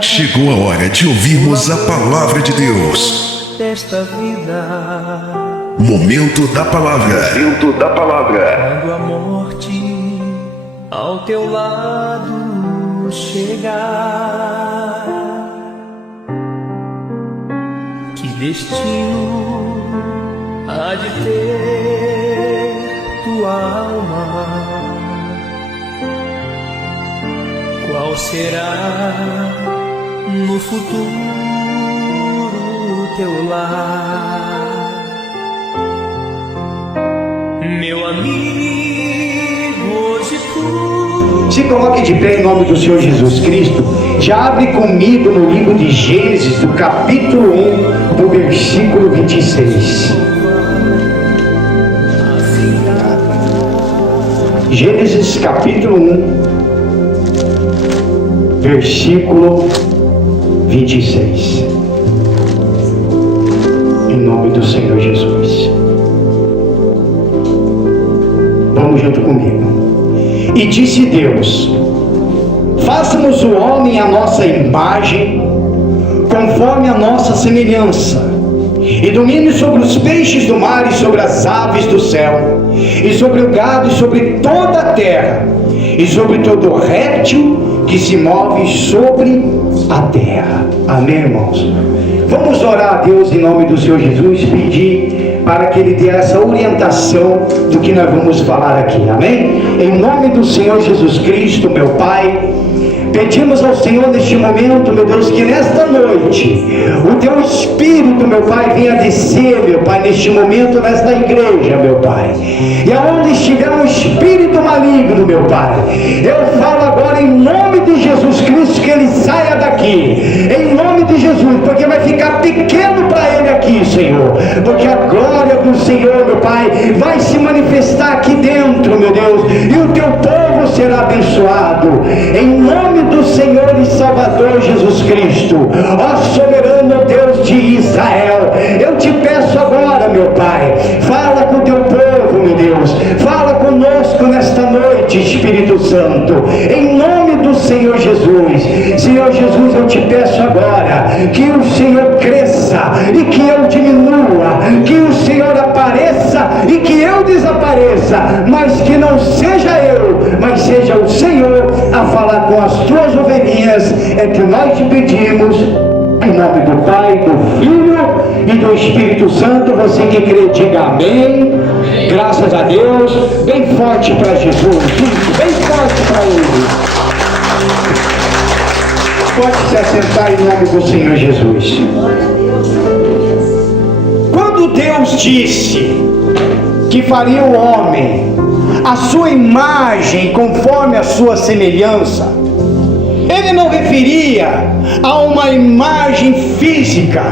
Chegou a hora de ouvirmos a palavra de Deus. Desta vida, Momento da palavra. Momento da palavra. quando a morte ao teu lado chegar, que destino há de ter tua alma? Qual será no futuro teu lar? Meu amigo, hoje tu Se coloque de pé em nome do Senhor Jesus Cristo. Já abre comigo no livro de Gênesis, do capítulo 1, do versículo 26. Gênesis capítulo 1, versículo 26. Em nome do Senhor Jesus. Vamos junto comigo. E disse Deus: façamos o homem à nossa imagem, conforme a nossa semelhança, e domine sobre os peixes do mar, e sobre as aves do céu, e sobre o gado, e sobre toda a terra, e sobre todo réptil que se move sobre a terra. Amém, irmãos? Vamos orar a Deus em nome do Senhor Jesus, pedir para que Ele dê essa orientação do que nós vamos falar aqui. Amém? Em nome do Senhor Jesus Cristo, meu Pai, pedimos ao Senhor neste momento, meu Deus, que nesta noite o Teu Espírito, meu Pai, venha descer, meu Pai, neste momento, nesta igreja, meu Pai. E aonde estiver um espírito maligno, meu Pai, eu falo agora em nome de Jesus Cristo que ele saia daqui, em nome de Jesus, porque vai ficar pequeno para ele aqui, Senhor, porque a glória do Senhor, meu Pai, vai se manifestar aqui dentro, meu Deus, e o Teu povo será abençoado, em nome do Senhor e Salvador Jesus Cristo. Ó soberano Deus de Israel, eu te peço agora, meu Pai, fala com o Teu povo, meu Deus, fala conosco nesta noite, Espírito Santo, em nome do Senhor Jesus. Senhor Jesus, eu te peço agora que o Senhor cresça e que eu diminua, que o Senhor apareça e que eu desapareça, mas que não seja eu, mas seja o Senhor a falar com as tuas ovelhinhas. É que nós te pedimos em nome do Pai, do Filho e do Espírito Santo. Você que crê, diga amém. Graças a Deus. Bem forte para Jesus. Bem forte para Ele. Pode se assentar em nome do Senhor Jesus. Quando Deus disse que faria o homem a sua imagem conforme a sua semelhança, Ele não referia a uma imagem física,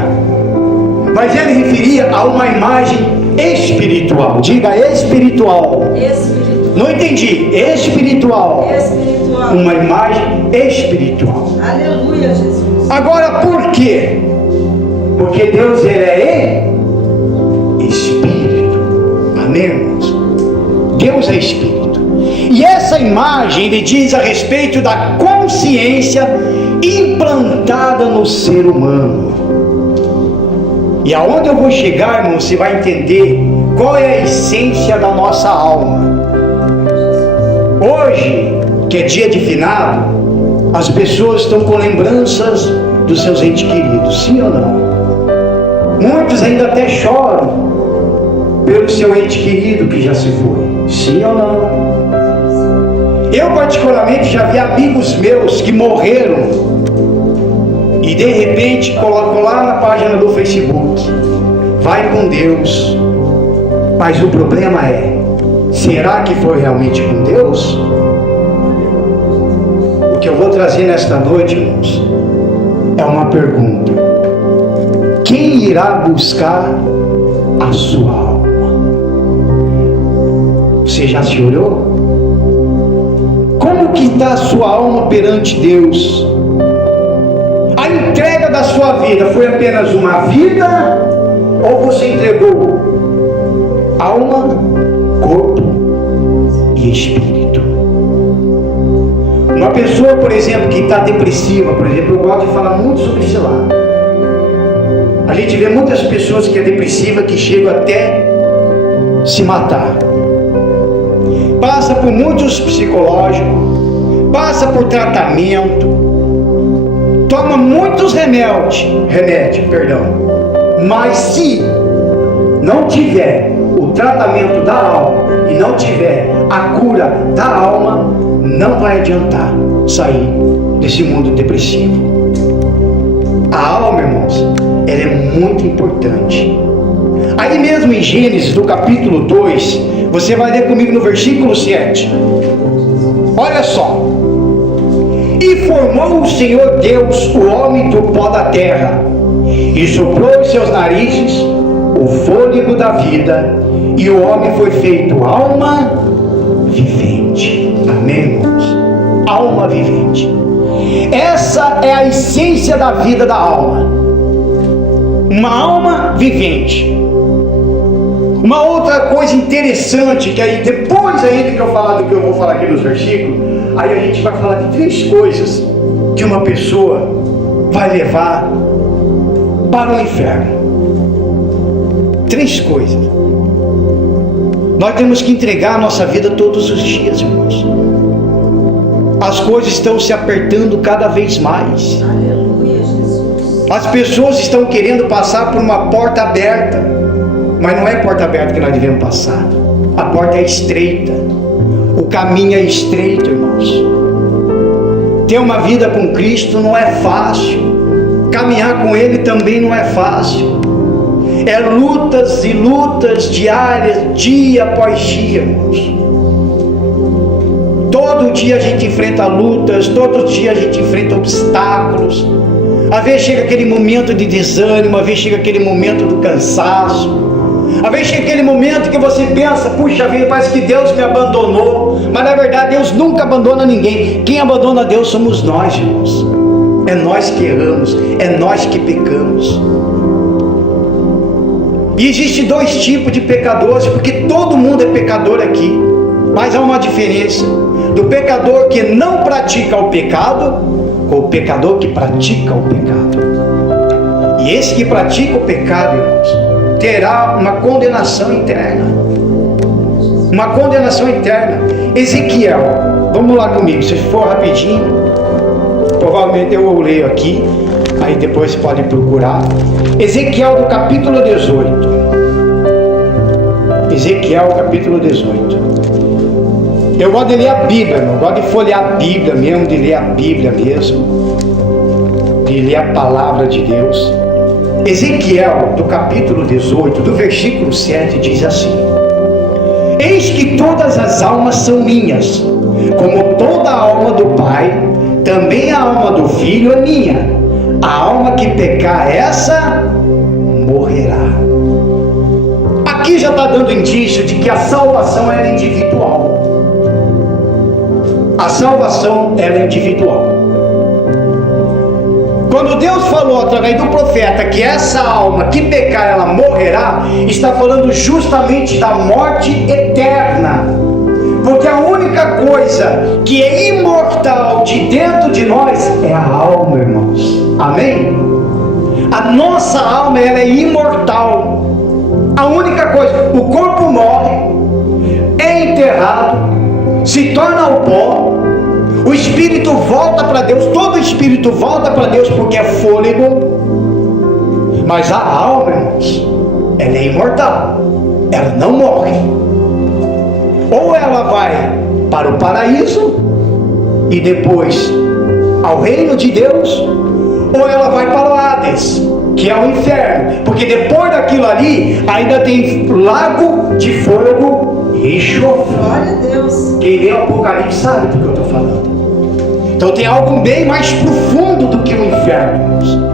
mas Ele referia a uma imagem espiritual. Diga espiritual. Não entendi. Espiritual. Uma imagem espiritual. Aleluia, Jesus. Agora, por quê? Porque Deus, Ele é Espírito. Amém, irmãos? Deus é Espírito. E essa imagem, Ele diz a respeito da consciência implantada no ser humano. E aonde eu vou chegar, irmão, você vai entender qual é a essência da nossa alma. Hoje, que é dia de finado, as pessoas estão com lembranças dos seus entes queridos, sim ou não? Muitos ainda até choram pelo seu ente querido que já se foi, sim ou não? Eu particularmente já vi amigos meus que morreram e de repente colocam lá na página do Facebook: vai com Deus. Mas o problema é, será que foi realmente com Deus? O que eu vou trazer nesta noite, irmãos, é uma pergunta: quem irá buscar a sua alma? Você já se olhou? Como que está a sua alma perante Deus? A entrega da sua vida foi apenas uma vida, ou você entregou alma, corpo e espírito? Uma pessoa, por exemplo, que está depressiva, por exemplo, eu gosto de falar muito sobre esse lado. A gente vê muitas pessoas que é depressiva que chegam até se matar. Passa por muitos psicológicos, passa por tratamento, toma muitos remédios, mas se não tiver o tratamento da alma e não tiver a cura da alma, não vai adiantar sair desse mundo depressivo. A alma, irmãos, ela é muito importante. Aí mesmo em Gênesis, no capítulo 2, você vai ler comigo no versículo 7. Olha só. E formou o Senhor Deus o homem do pó da terra, e soprou em seus narizes o fôlego da vida, e o homem foi feito alma vivente. Amém, irmãos? Alma vivente. Essa é a essência da vida da alma. Uma alma vivente. Uma outra coisa interessante, que aí depois ainda que eu falar do que eu vou falar aqui nos versículos, aí a gente vai falar de 3 coisas que uma pessoa vai levar para o inferno. 3 coisas. Nós temos que entregar a nossa vida todos os dias, irmãos. As coisas estão se apertando cada vez mais. Aleluia, Jesus. As pessoas estão querendo passar por uma porta aberta, mas não é porta aberta que nós devemos passar. A porta é estreita. O caminho é estreito, irmãos. Ter uma vida com Cristo não é fácil. Caminhar com Ele também não é fácil. É lutas e lutas diárias, dia após dia, irmãos. Todo dia a gente enfrenta lutas, todo dia a gente enfrenta obstáculos. Às vezes chega aquele momento de desânimo, às vezes chega aquele momento do cansaço. Às vezes chega aquele momento que você pensa, puxa vida, parece que Deus me abandonou. Mas na verdade Deus nunca abandona ninguém. Quem abandona Deus somos nós, irmãos. É nós que erramos, é nós que pecamos. E existe 2 tipos de pecadores, porque todo mundo é pecador aqui. Mas há uma diferença do pecador que não pratica o pecado com o pecador que pratica o pecado. E esse que pratica o pecado, irmãos, terá uma condenação eterna. Uma condenação eterna. Ezequiel, vamos lá comigo, se for rapidinho, provavelmente eu leio aqui, aí depois você pode procurar. Ezequiel do capítulo 18. Ezequiel capítulo 18. Eu gosto de ler a Bíblia, eu gosto de folhear a Bíblia mesmo, de ler a Bíblia mesmo, de ler a palavra de Deus. Ezequiel, do capítulo 18, do versículo 7, diz assim: Eis que todas as almas são minhas, como toda a alma do Pai, também a alma do Filho é minha. A alma que pecar, essa morrerá. Aqui já está dando indício de que a salvação é individual. A salvação é individual. Quando Deus falou através do profeta que essa alma que pecar ela morrerá, está falando justamente da morte eterna. Porque a única coisa que é imortal de dentro de nós é a alma, irmãos. Amém? A nossa alma ela é imortal. A única coisa, o corpo morre, é enterrado, se torna o pó, o espírito volta para Deus, todo espírito volta para Deus porque é fôlego, mas a alma, irmãos, ela é imortal, ela não morre. Ou ela vai para o paraíso e depois ao reino de Deus, ou ela vai para o Hades, que é o inferno, porque depois daquilo ali ainda tem lago de fogo e enxofre. Glória a Deus. Quem lê o Apocalipse sabe do que eu estou falando. Então tem algo bem mais profundo do que o inferno, irmãos.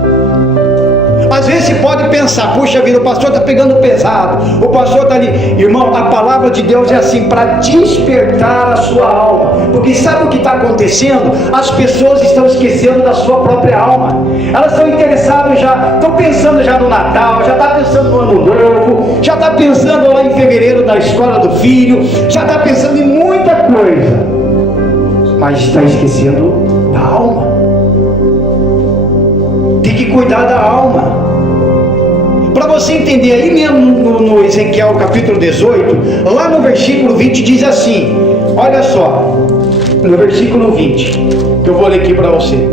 Às vezes você pode pensar, puxa vida, o pastor está pegando pesado, o pastor está ali. Irmão, a palavra de Deus é assim, para despertar a sua alma. Porque sabe o que está acontecendo? As pessoas estão esquecendo da sua própria alma. Elas estão interessadas já, estão pensando já no Natal, já está pensando no Ano Novo, já está pensando lá em fevereiro da escola do filho, já está pensando em muita coisa. mas está esquecendo da alma. Tem que cuidar da alma. Para você entender, aí mesmo no Ezequiel capítulo 18, lá no versículo 20 diz assim, olha só, no versículo 20, que eu vou ler aqui para você,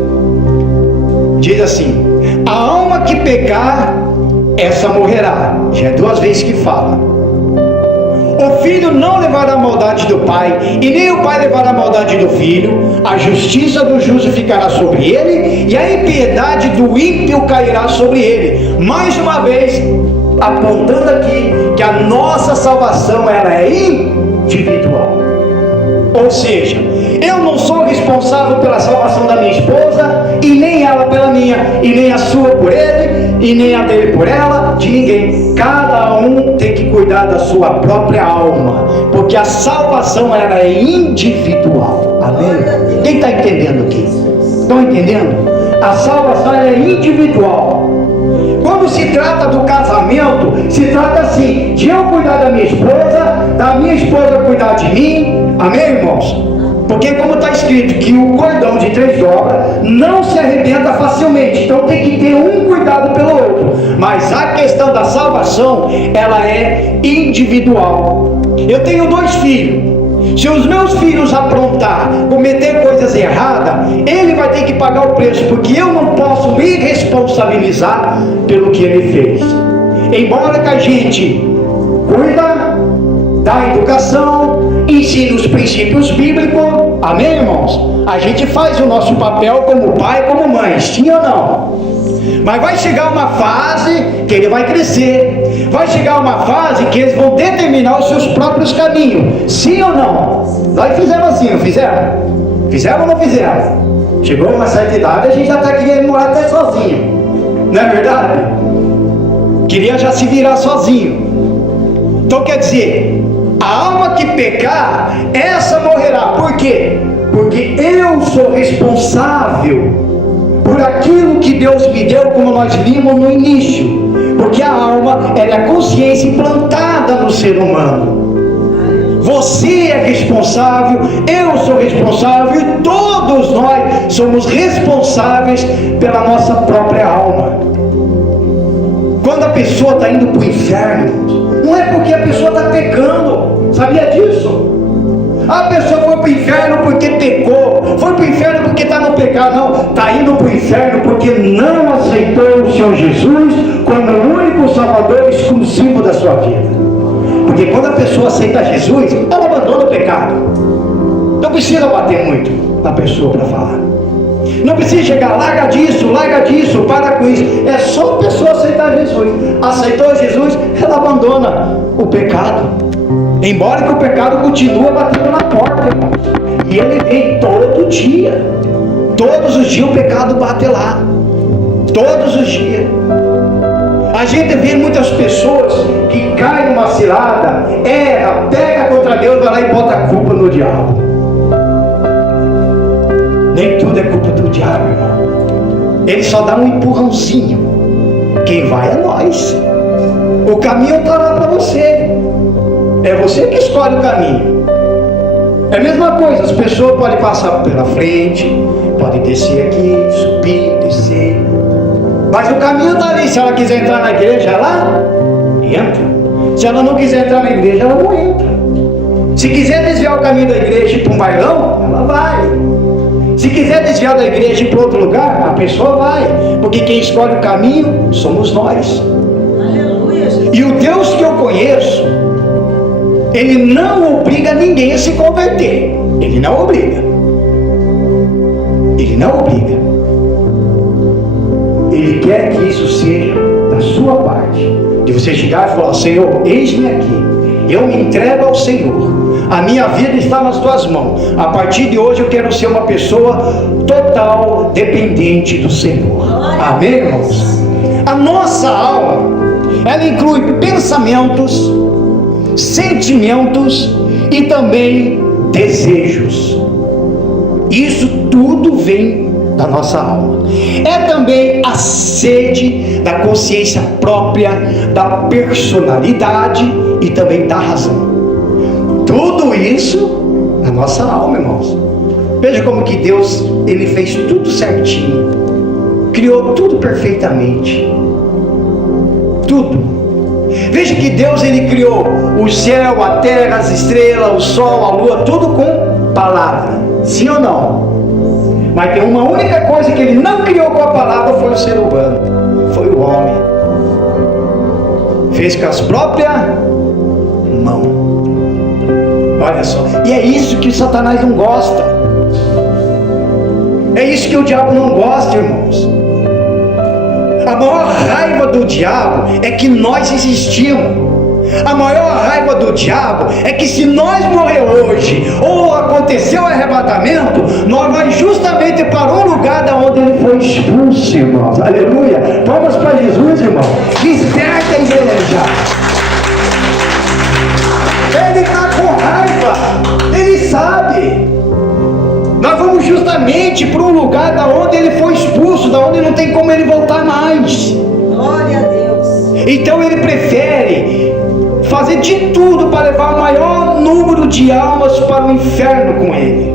diz assim: a alma que pecar, essa morrerá. Já é 2 vezes que fala. O filho não levará a maldade do pai, e nem o pai levará a maldade do filho. A justiça do justo ficará sobre ele, e a impiedade do ímpio cairá sobre ele. Mais uma vez, apontando aqui que a nossa salvação ela é individual. Ou seja, eu não sou responsável pela salvação da minha esposa, e nem ela pela minha, e nem a sua por ele, e nem a dele por ela, de ninguém. Cada um tem que cuidar da sua própria alma, porque a salvação ela é individual. Amém? Quem está entendendo aqui? Estão entendendo? A salvação ela é individual. Quando se trata do casamento, se trata assim, de eu cuidar da minha esposa cuidar de mim. Amém, irmãos? Porque como está escrito que o cordão de 3 dobras não se arrebenta facilmente, então tem que ter um cuidado pelo outro. Mas a questão da salvação, ela é individual. Eu tenho 2 filhos. Se os meus filhos aprontar, cometer coisas erradas, ele vai ter que pagar o preço, porque eu não posso me responsabilizar pelo que ele fez. Embora que a gente cuida da educação, ensina os princípios bíblicos, amém, irmãos? A gente faz o nosso papel como pai, como mãe, sim ou não? Mas vai chegar uma fase que ele vai crescer, vai chegar uma fase que eles vão determinar os seus próprios caminhos, sim ou não? Nós fizemos assim, não fizeram? Fizeram ou não fizeram? Chegou uma certa idade, a gente já está querendo morar até sozinho, não é verdade? Queria já se virar sozinho. Então quer dizer, a alma que pecar, essa morrerá. Por quê? Porque eu sou responsável por aquilo que Deus me deu, como nós vimos no início. Porque a alma ela é a consciência implantada no ser humano. Você é responsável, eu sou responsável, e todos nós somos responsáveis pela nossa própria alma. Quando a pessoa está indo para o inferno, não é porque a pessoa está pecando, sabia disso? A pessoa foi para o inferno porque pecou, foi para o inferno porque está no pecado. Não, está indo para o inferno porque não aceitou o Senhor Jesus como o único Salvador exclusivo da sua vida. Porque quando a pessoa aceita Jesus, ela abandona o pecado. Não precisa bater muito na pessoa para falar. Não precisa chegar, larga disso, para com isso. É só a pessoa aceitar Jesus. Aceitou Jesus, ela abandona o pecado. Embora que o pecado continue batendo na porta, irmãos. E ele vem todo dia. Todos os dias o pecado bate lá. Todos os dias. A gente vê muitas pessoas que caem numa cilada, erra, pega contra Deus, vai lá e bota a culpa no diabo. Nem tudo é culpa do diabo, irmão. Ele só dá um empurrãozinho. Quem vai é nós. O caminho está lá para você. É você que escolhe o caminho. É a mesma coisa, as pessoas podem passar pela frente, podem descer aqui, subir, descer. Mas o caminho está ali. Se ela quiser entrar na igreja, ela entra. Se ela não quiser entrar na igreja, ela não entra. Se quiser desviar o caminho da igreja e ir para um bailão, ela vai. Se quiser desviar da igreja e ir para outro lugar, a pessoa vai. Porque quem escolhe o caminho somos nós. Aleluia, Jesus. E o Deus que eu conheço, Ele não obriga ninguém a se converter. Ele não obriga. Ele não obriga. Ele quer que isso seja da sua parte. De você chegar e falar: Senhor, eis-me aqui. Eu me entrego ao Senhor. A minha vida está nas tuas mãos. A partir de hoje eu quero ser uma pessoa total dependente do Senhor. Amém, irmãos? A nossa alma, ela inclui pensamentos, sentimentos e também desejos. Isso tudo vem da nossa alma. É também a sede da consciência própria, da personalidade e também da razão. Tudo isso na nossa alma, irmãos. Veja como que Deus, Ele fez tudo certinho. Criou tudo perfeitamente. Tudo. Veja que Deus, Ele criou o céu, a terra, as estrelas, o sol, a lua, tudo com palavra. Sim ou não? Mas tem uma única coisa que Ele não criou com a palavra, foi o ser humano. Foi o homem. Fez com as próprias mãos. Olha só. E é isso que Satanás não gosta. É isso que o diabo não gosta, irmãos. A maior raiva do diabo é que nós existimos. A maior raiva do diabo é que se nós morrer hoje, ou acontecer o arrebatamento, nós vamos justamente para um lugar da onde ele foi expulso, irmãos. Aleluia. Vamos para Jesus, irmão. Desperta a igreja. Ele está com raiva. Ele sabe. Nós vamos justamente para um lugar da onde ele foi expulso, da onde não tem como ele voltar mais. Glória a Deus. Então ele prefere fazer de tudo para levar o maior número de almas para o inferno com ele.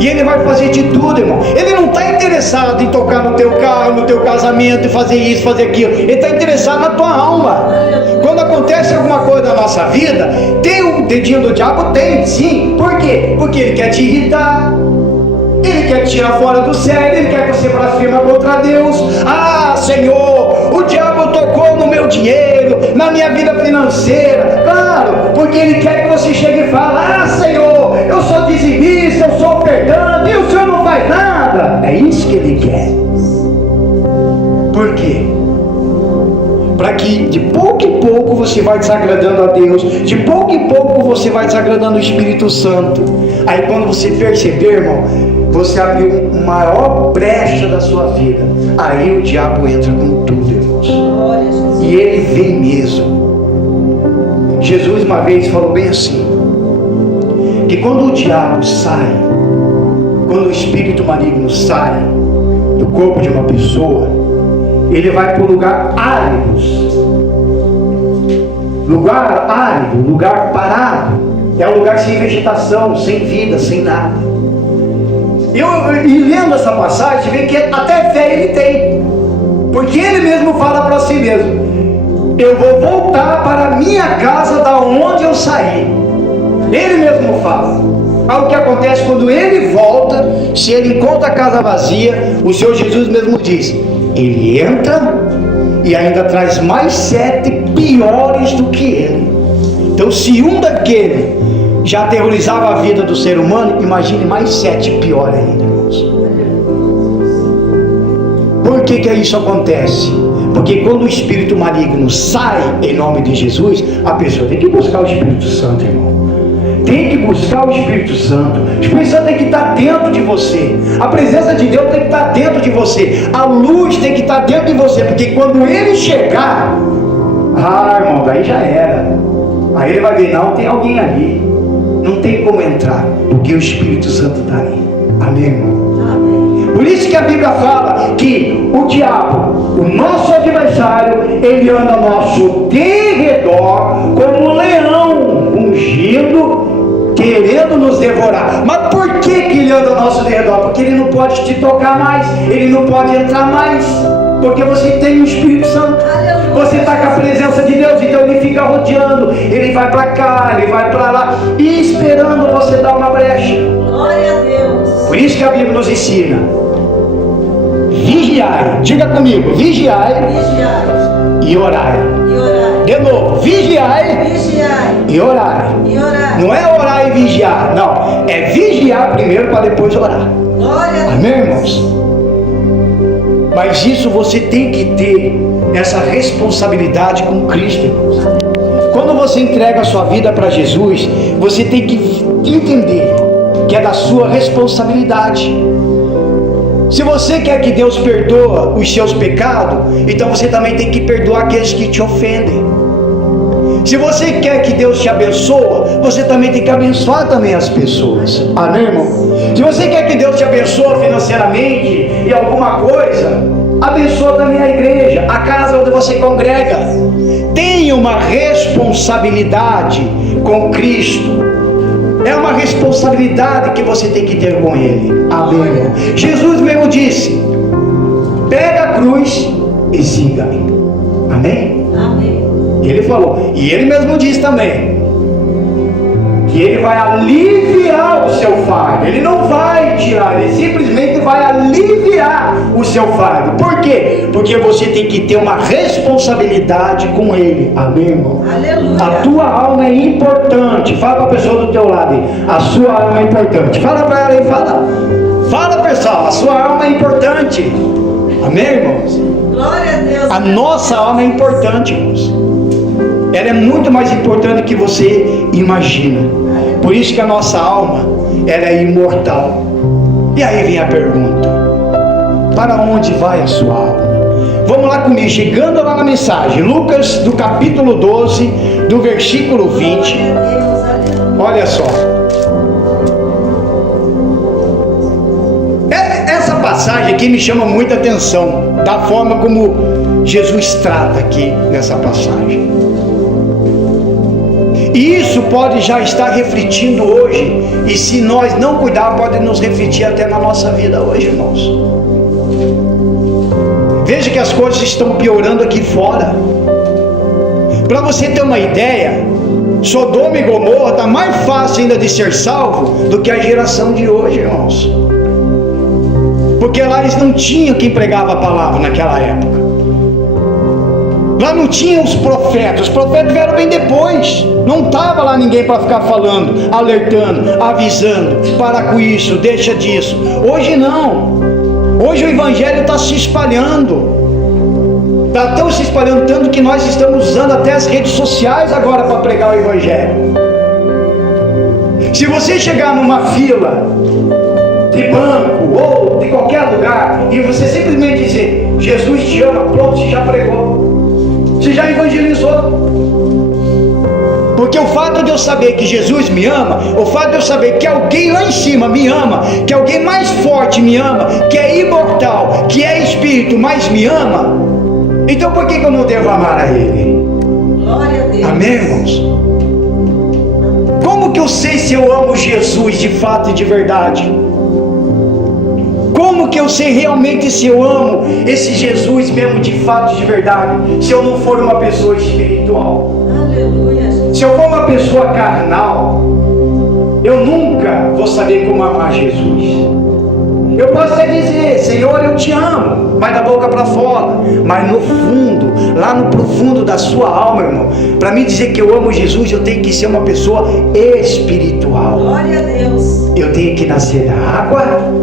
E ele vai fazer de tudo, irmão. Ele não está interessado em tocar no teu carro, no teu casamento, fazer isso, fazer aquilo. Ele está interessado na tua alma. Quando acontece alguma coisa na nossa vida, tem um dedinho do diabo? Tem, sim. Por quê? Porque ele quer te irritar. Ele quer te tirar fora do sério. Ele quer que você blasfema contra Deus. Ah, Senhor, o diabo tocou no meu dinheiro, na minha vida financeira. Claro, porque ele quer que você chegue e fale: ah, Senhor, eu sou dizimista, eu sou ofertante, e o Senhor não faz nada. É isso que ele quer. Por quê? Para que de pouco em pouco você vai desagradando a Deus, de pouco em pouco você vai desagradando o Espírito Santo. Aí quando você perceber, irmão, você abriu uma maior brecha da sua vida. Aí o diabo entra com tudo, irmãos. E ele vem mesmo. Jesus uma vez falou bem assim, que quando o diabo sai, quando o espírito maligno sai do corpo de uma pessoa, ele vai para um lugar árido. Lugar árido, lugar parado. É um lugar sem vegetação, sem vida, sem nada. E lendo essa passagem, vê que até fé ele tem. Porque ele mesmo fala para si mesmo: eu vou voltar para a minha casa da onde eu saí. Ele mesmo fala. Algo que acontece quando ele volta, se ele encontra a casa vazia, o Senhor Jesus mesmo diz: ele entra e ainda traz mais 7 piores do que ele. Então, se um daquele já aterrorizava a vida do ser humano, imagine mais 7 pior ainda, irmãos. Por que isso acontece? Porque quando o espírito maligno sai em nome de Jesus, a pessoa tem que buscar o Espírito Santo, irmão. Tem que buscar o Espírito Santo. O Espírito Santo tem que estar dentro de você. A presença de Deus tem que estar dentro de você. A luz tem que estar dentro de você. Porque quando ele chegar, irmão, daí já era. Aí ele vai ver: não, tem alguém ali. Não tem como entrar, porque o Espírito Santo está ali. Amém, irmão? Amém. Por isso que a Bíblia fala que o diabo, o nosso adversário, ele anda ao nosso derredor como um leão ungido, querendo nos devorar. Mas por que ele anda ao nosso derredor? Porque ele não pode te tocar mais, ele não pode entrar mais, porque você tem o Espírito Santo. Você está com a presença de Deus, então ele fica rodeando, ele vai para cá, ele vai para lá, e esperando você dar uma brecha. Glória a Deus. Por isso que a Bíblia nos ensina: vigiai. Diga comigo: vigiai, Vigiai e orai. e orai. De novo: vigiai, Vigiai e orai. e orai. Não é orar e vigiar, não, é vigiar primeiro para depois orar. Glória a Deus. Amém, irmãos? Mas isso você tem que ter essa responsabilidade com Cristo, irmãos. Quando você entrega a sua vida para Jesus, você tem que entender que é da sua responsabilidade. Se você quer que Deus perdoe os seus pecados, então você também tem que perdoar aqueles que te ofendem. Se você quer que Deus te abençoe, você também tem que abençoar também as pessoas. Amém, irmão? Se você quer que Deus te abençoe financeiramente em alguma coisa, abençoa também a igreja, a casa onde você congrega. Tenha uma responsabilidade com Cristo. É uma responsabilidade que você tem que ter com Ele. Amém. Jesus mesmo disse: pega a cruz e siga-me. Amém? Amém. Ele falou, e Ele mesmo disse também, que Ele vai aliviar o seu fardo. Ele não vai tirar, Ele simplesmente vai aliviar o seu fardo. Por quê? Porque você tem que ter uma responsabilidade com Ele. Amém, irmão? Aleluia. A tua alma é importante. Fala para a pessoa do teu lado aí, a sua alma é importante. Fala para ela aí, fala pessoal, a sua alma é importante. Amém, irmãos? Glória a Deus. A nossa alma é importante, irmãos. Ela é muito mais importante do que você imagina. Por isso que a nossa alma, ela é imortal. E aí vem a pergunta: para onde vai a sua alma? Vamos lá comigo, chegando lá na mensagem, Lucas do capítulo 12, do versículo 20. Glória a Deus. Aleluia. Olha só. Essa passagem aqui me chama muita atenção, da forma como Jesus trata aqui nessa passagem. E isso pode já estar refletindo hoje, e se nós não cuidarmos, pode nos refletir até na nossa vida hoje, irmãos. Veja que as coisas estão piorando aqui fora. Para você ter uma ideia, Sodoma e Gomorra está mais fácil ainda de ser salvo do que a geração de hoje, irmãos. Porque lá eles não tinham quem pregava a palavra naquela época. Lá não tinha os profetas vieram bem depois. Não estava lá ninguém para ficar falando, alertando, avisando, para com isso, deixa disso. Hoje não. Hoje o evangelho está se espalhando. Está tão se espalhando tanto que nós estamos usando até as redes sociais agora para pregar o evangelho. Se você chegar numa fila de banco ou de qualquer lugar e você simplesmente dizer: Jesus te ama, pronto, você já pregou. Você já evangelizou. Porque o fato de eu saber que Jesus me ama, o fato de eu saber que alguém lá em cima me ama, que alguém mais forte me ama, que é imortal, que é espírito, mas me ama, então por que eu não devo amar a Ele? Glória a Deus. Amém, irmãos? Como que eu sei se eu amo Jesus de fato e de verdade? Como que eu sei realmente se eu amo esse Jesus mesmo de fato e de verdade? Se eu não for uma pessoa espiritual. Aleluia. Se eu for uma pessoa carnal, eu nunca vou saber como amar Jesus. Eu posso até dizer: Senhor, eu te amo, mas da boca para fora. Mas no fundo, lá no profundo da sua alma, irmão, para mim dizer que eu amo Jesus, eu tenho que ser uma pessoa espiritual. Glória a Deus. Eu tenho que nascer da água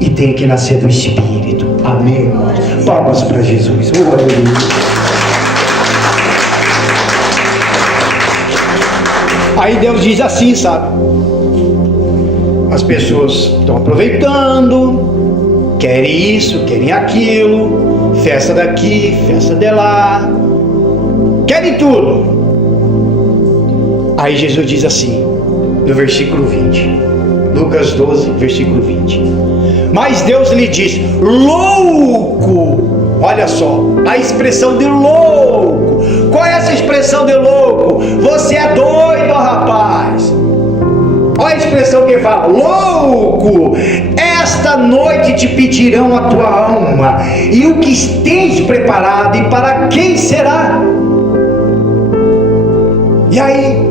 e tenho que nascer do Espírito. Amém, irmãos? Palmas para Jesus. Oh, aleluia. Aí Deus diz assim, sabe? As pessoas estão aproveitando, querem isso, querem aquilo, festa daqui, festa de lá, querem tudo. Aí Jesus diz assim, no versículo 20, Lucas 12, versículo 20: mas Deus lhe diz: louco! Olha só, a expressão de louco. Qual é essa expressão de louco? Você é doido, rapaz. Olha a expressão que fala: louco! Esta noite te pedirão a tua alma, e o que tens preparado, e para quem será? E aí?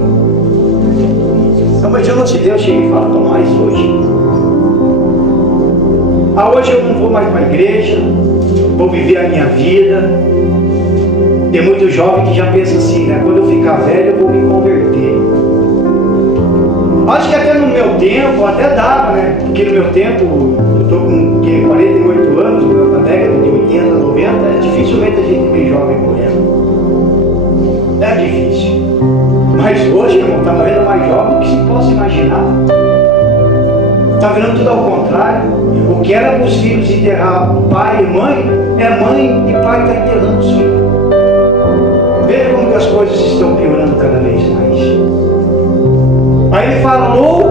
Mas eu não te Deus chega e fala para nós hoje: hoje eu não vou mais para a igreja, vou viver a minha vida. Tem muito jovem que já pensa assim, né? Quando eu ficar velho eu vou me converter. Acho que até no meu tempo, até dava, né? Porque no meu tempo, eu estou com 48 anos, na década de 80, 90, dificilmente a gente vê jovem morrendo. É difícil. Mas hoje, irmão, está morrendo mais jovem do que se possa imaginar. Está virando tudo ao contrário. O que era para os filhos enterrar pai e mãe, é mãe e pai está enterrando os filhos. Veja como que as coisas estão piorando cada vez mais. Aí ele fala: louco,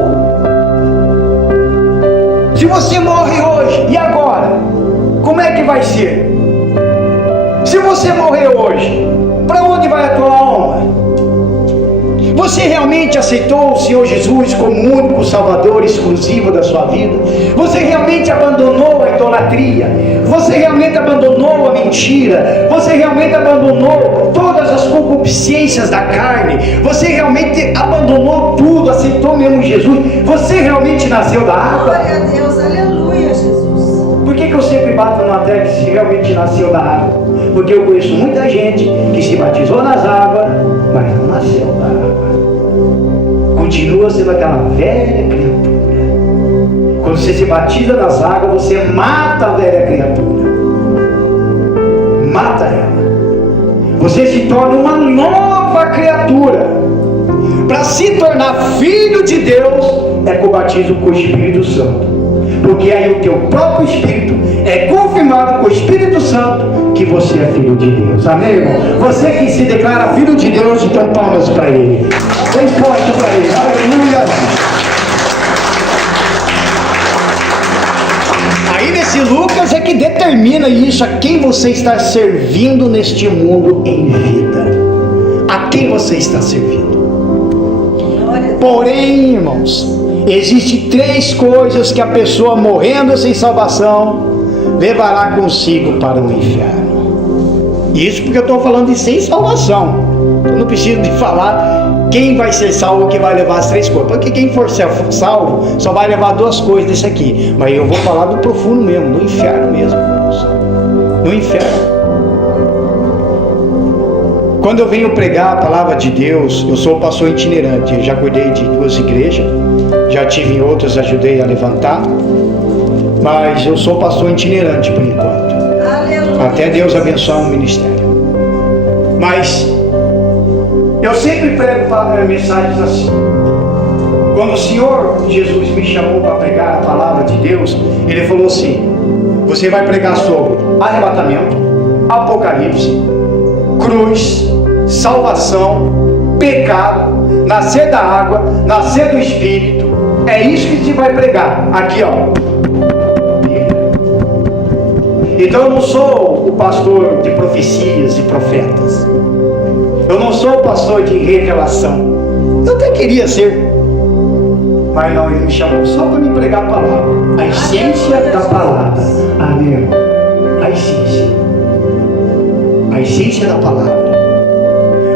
se você morre hoje, e agora? Como é que vai ser? Se você morrer hoje, para onde vai a tua alma? Você realmente aceitou o Senhor Jesus como o único Salvador exclusivo da sua vida? Você realmente abandonou a idolatria? Você realmente abandonou a mentira? Você realmente abandonou todas as concupiscências da carne? Você realmente abandonou tudo, aceitou mesmo Jesus? Você realmente nasceu da água? Glória a Deus, aleluia, Jesus. Por que eu sempre bato na tecla que se realmente nasceu da água? Porque eu conheço muita gente que se batizou nas águas, mas não nasceu da água. Continua sendo aquela velha criatura. Quando você se batiza nas águas, você mata a velha criatura. Mata ela. Você se torna uma nova criatura. Para se tornar filho de Deus, é com o batismo com o Espírito Santo. Porque aí o teu próprio Espírito é confirmado com o Espírito Santo que você é filho de Deus. Amém, irmão? Você que se declara filho de Deus, então palmas para Ele. Dê forte para Ele. Aleluia. Aí nesse Lucas é que determina isso, a quem você está servindo neste mundo em vida. A quem você está servindo. Porém, irmãos, existem 3 coisas que a pessoa morrendo sem salvação levará consigo para o inferno. Isso porque eu estou falando de sem salvação. Eu não preciso de falar quem vai ser salvo, que vai levar as 3 coisas. Porque quem for salvo só vai levar 2 coisas desse aqui. Mas eu vou falar do profundo mesmo, do inferno mesmo. No inferno. Quando eu venho pregar a palavra de Deus, eu sou pastor itinerante. Eu já cuidei de 2 igrejas, já tive em outras, ajudei a levantar. Mas eu sou pastor itinerante por enquanto. Aleluia. Até Deus abençoar o ministério. Mas eu sempre prego mensagens assim. Quando o Senhor Jesus me chamou para pregar a palavra de Deus, Ele falou assim: você vai pregar sobre arrebatamento, apocalipse, cruz, salvação, pecado, nascer da água, nascer do Espírito. É isso que você vai pregar. Aqui, ó. Então eu não sou o pastor de profecias e profetas. Eu não sou o pastor de revelação. Eu até queria ser, mas não, Ele me chamou só para me pregar a palavra, a essência da palavra. Amém. A essência da palavra.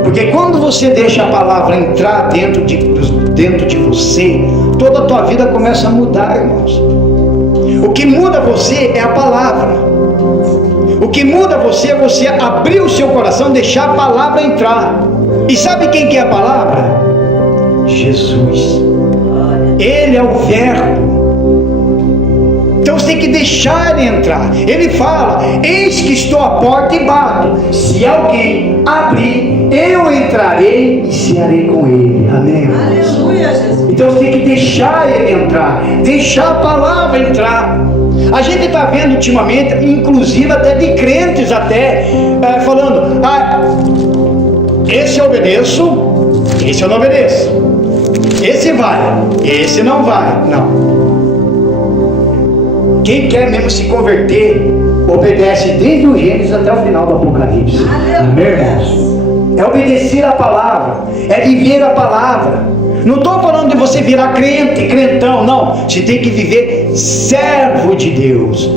Porque quando você deixa a palavra entrar dentro de você, toda a tua vida começa a mudar, irmãos. O que muda você é a palavra. O que muda você é você abrir o seu coração, deixar a palavra entrar. E sabe quem que é a palavra? Jesus. Ele é o verbo. Então você tem que deixar ele entrar. Ele fala: eis que estou à porta e bato. Se alguém abrir, eu entrarei e cearei com ele. Amém? Aleluia, Jesus. Então você tem que deixar ele entrar, deixar a palavra entrar. A gente está vendo ultimamente, inclusive até de crentes falando: esse eu obedeço, esse eu não obedeço. Esse vai, esse não vai. Não. Quem quer mesmo se converter, obedece desde o Gênesis até o final do Apocalipse. Amém, irmãos? É obedecer a palavra, é viver a palavra. Não estou falando de você virar crente, crentão, não. Você tem que viver servo de Deus,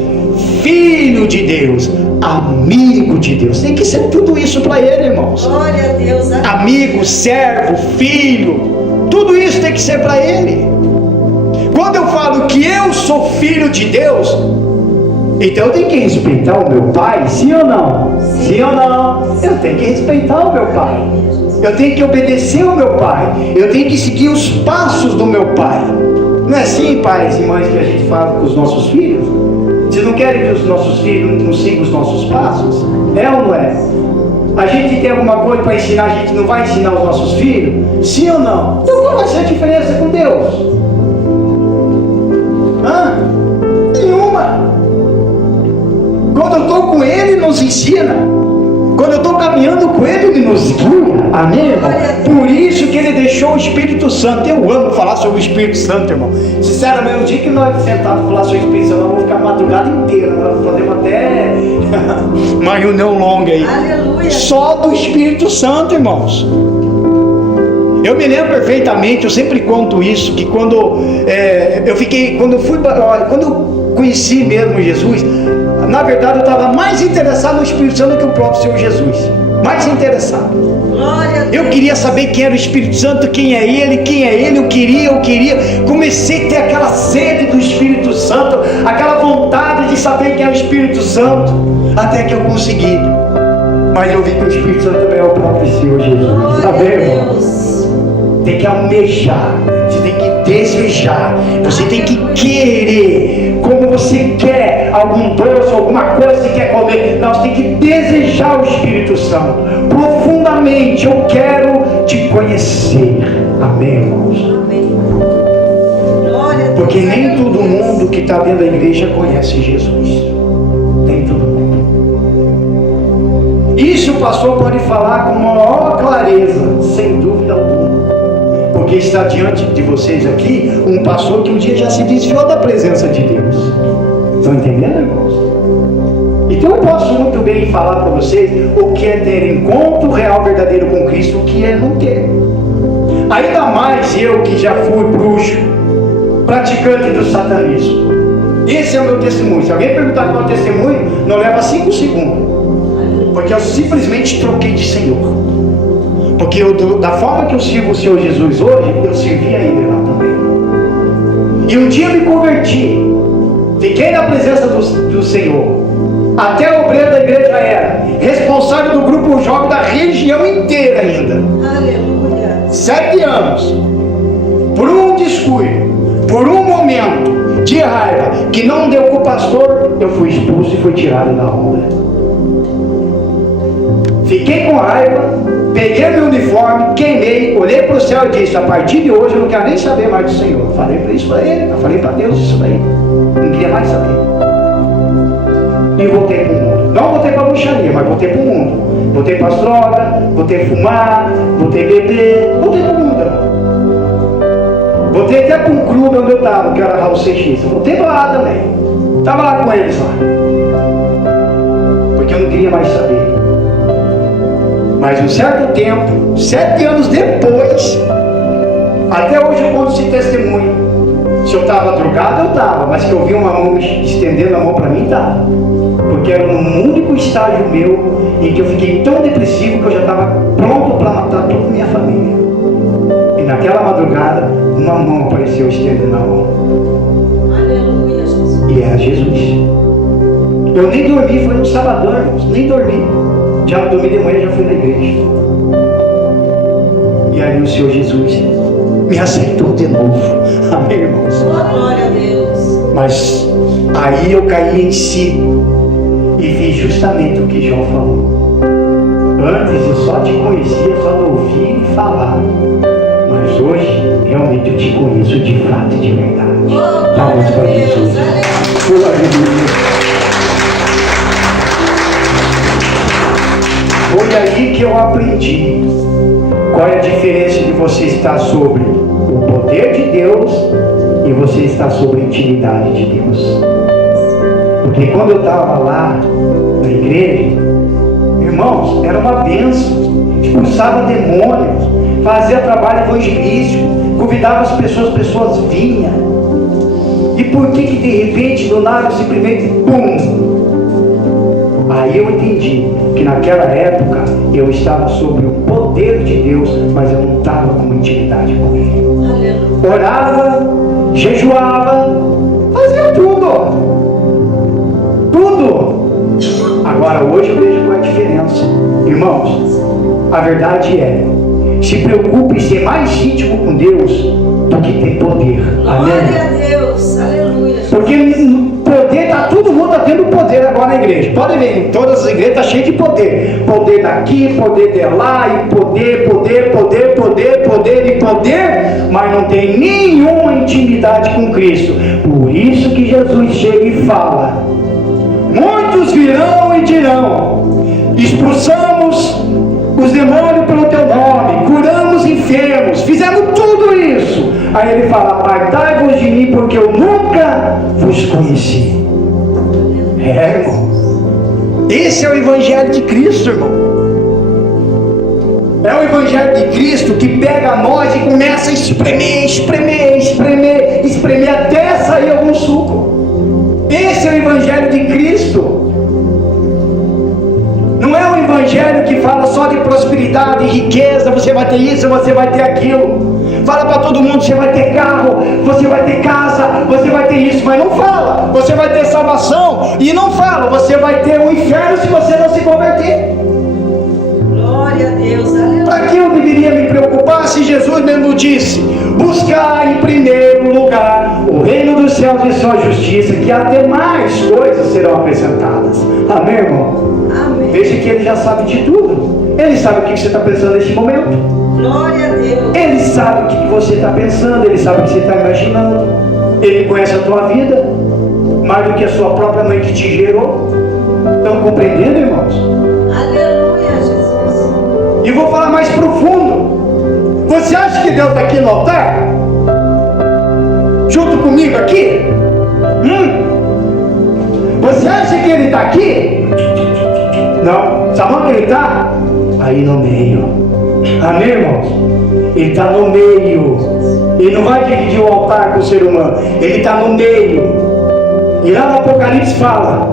filho de Deus, amigo de Deus. Tem que ser tudo isso para Ele, irmãos. Glória a Deus. Amigo, servo, filho, tudo isso tem que ser para Ele. Quando eu falo que eu sou filho de Deus, então eu tenho que respeitar o meu pai, sim ou não? Sim ou não? Eu tenho que respeitar o meu pai. Eu tenho que obedecer ao meu pai. Eu tenho que seguir os passos do meu pai. Não é assim, pais e mães, que a gente fala com os nossos filhos? Vocês não querem que os nossos filhos não sigam os nossos passos? É ou não é? A gente tem alguma coisa para ensinar, a gente não vai ensinar os nossos filhos? Sim ou não? Então qual vai ser a diferença com Deus? Nenhuma. Quando eu estou com Ele, Ele nos ensina. Quando eu estou caminhando com Ele, Ele nos guia. Amém, irmão? Por isso que Ele deixou o Espírito Santo. Eu amo falar sobre o Espírito Santo, irmão. Sinceramente, o dia que nós sentamos falar sobre o Espírito Santo, nós vamos ficar a madrugada inteira. Nós fazemos até uma reunião longa aí. Aleluia. Só do Espírito Santo, irmãos. Eu me lembro perfeitamente, eu sempre conto isso, que quando eu conheci mesmo Jesus, na verdade eu estava mais interessado no Espírito Santo do que o próprio Senhor Jesus. Mais interessado. Eu queria saber quem era o Espírito Santo, quem é ele, eu queria. Comecei a ter aquela sede do Espírito Santo, aquela vontade de saber quem é o Espírito Santo, até que eu consegui. Mas eu vi que o Espírito Santo também é o próprio Senhor Jesus. Sabe, irmãos? Tem que almejar, você tem que desejar, você tem que querer, como você quer algum doce, alguma coisa que quer comer. Não, você tem que desejar o Espírito Santo profundamente. Eu quero te conhecer. Amém, irmãos? Porque nem todo mundo que está dentro da igreja conhece Jesus. Nem todo mundo. Isso o pastor pode falar com maior clareza, sem dúvida alguma. Porque está diante de vocês aqui um pastor que um dia já se desviou da presença de Deus. Estão entendendo, irmãos? Então eu posso muito bem falar para vocês o que é ter encontro real, verdadeiro com Cristo, o que é não ter. Ainda mais eu que já fui bruxo, praticante do satanismo. Esse é o meu testemunho. Se alguém perguntar qual é o testemunho, não leva 5 segundos. Porque eu simplesmente troquei de Senhor. Porque da forma que eu sirvo o Senhor Jesus hoje, eu servi a Ele lá também. E um dia eu me converti, fiquei na presença do Senhor. Até o obreiro da igreja era responsável do grupo jovem da região inteira ainda. Aleluia. 7 anos. Por um descuido, por um momento de raiva que não deu com o pastor, eu fui expulso e fui tirado da onda. Fiquei com raiva, peguei meu uniforme, queimei, olhei para o céu e disse: a partir de hoje eu não quero nem saber mais do Senhor. Eu falei para isso para ele, eu falei para Deus isso daí. Não queria mais saber. E voltei para o mundo. Não voltei para a bruxaria, mas voltei para o mundo. Voltei para as drogas, voltei a fumar, voltei a beber, voltei para o mundo. Voltei até para um clube onde eu estava, que era Raul Seixas. Voltei para lá também. Estava lá com eles lá. Porque eu não queria mais saber. Mas um certo tempo, 7 anos depois, até hoje eu conto esse testemunho. Se eu estava drogado, eu estava, mas que eu vi uma mão estendendo a mão para mim, estava. Porque era um único estágio meu em que eu fiquei tão depressivo que eu já estava pronto para matar toda a minha família. E naquela madrugada, uma mão apareceu estendendo a mão. Aleluia, Jesus. E era Jesus. Eu nem dormi, foi no sabadão, irmãos, nem dormi. Já dormi de manhã, já fui na igreja. E aí o Senhor Jesus me aceitou de novo. Amém, irmãos? Glória a Deus. Mas aí eu caí em si e fiz justamente o que João falou. Antes eu só te conhecia, só não ouvia e falar. Mas hoje realmente eu te conheço de fato e de verdade. Palmas para Jesus. Glória a Deus. Foi aí que eu aprendi qual é a diferença de você estar sobre o poder de Deus e você estar sobre a intimidade de Deus. Porque quando eu estava lá na igreja, irmãos, era uma bênção. Expulsava demônios, fazia trabalho evangelístico, convidava as pessoas vinham. E por que de repente do nada simplesmente pum? Aí eu entendi que naquela época eu estava sob o poder de Deus, mas eu não estava com intimidade com Ele. Orava, jejuava, fazia tudo. Agora hoje eu vejo qual é a diferença. Irmãos, a verdade é, se preocupe em ser mais íntimo com Deus do que ter poder. Amém? Glória a Deus, aleluia. Porque poder, todo mundo está tendo poder agora na igreja. Pode ver, em todas as igrejas está cheio de poder. Poder daqui, poder de lá, e poder, mas não tem nenhuma intimidade com Cristo. Por isso que Jesus chega e fala: muitos virão e dirão: expulsamos os demônios pelo teu nome, curamos enfermos, fizemos tudo isso. Aí ele fala: apartai-vos de mim, porque eu nunca vos conheci. Irmão, esse é o evangelho de Cristo, irmão. É o Evangelho de Cristo que pega nós e começa a espremer, espremer, espremer, espremer até sair algum suco. Esse é o Evangelho de Cristo. Não é um Evangelho que fala só de prosperidade, riqueza, você vai ter isso, você vai ter aquilo. Fala para todo mundo, você vai ter carro, você vai ter casa, você vai ter isso, mas não fala, você vai ter salvação. E não fala, você vai ter um inferno se você não se converter. Glória a Deus, aleluia. Para que eu deveria me preocupar se Jesus mesmo disse: buscar em primeiro lugar o reino dos céus e sua justiça, que até mais coisas serão acrescentadas. Amém, irmão? Amém. Veja que Ele já sabe de tudo. Ele sabe o que você está pensando nesse momento. Glória a Deus. Ele sabe o que você está pensando. Ele sabe o que você está imaginando. Ele conhece a tua vida mais do que a sua própria mãe que te gerou. Estão compreendendo, irmãos? Aleluia, Jesus. E vou falar mais profundo. Você acha que Deus está aqui no altar? Junto comigo aqui? Você acha que Ele está aqui? Não. Sabe onde Ele está? Aí no meio. Amém, irmãos? Ele está no meio. Ele não vai dividir o altar com o ser humano. Ele está no meio. E lá no Apocalipse fala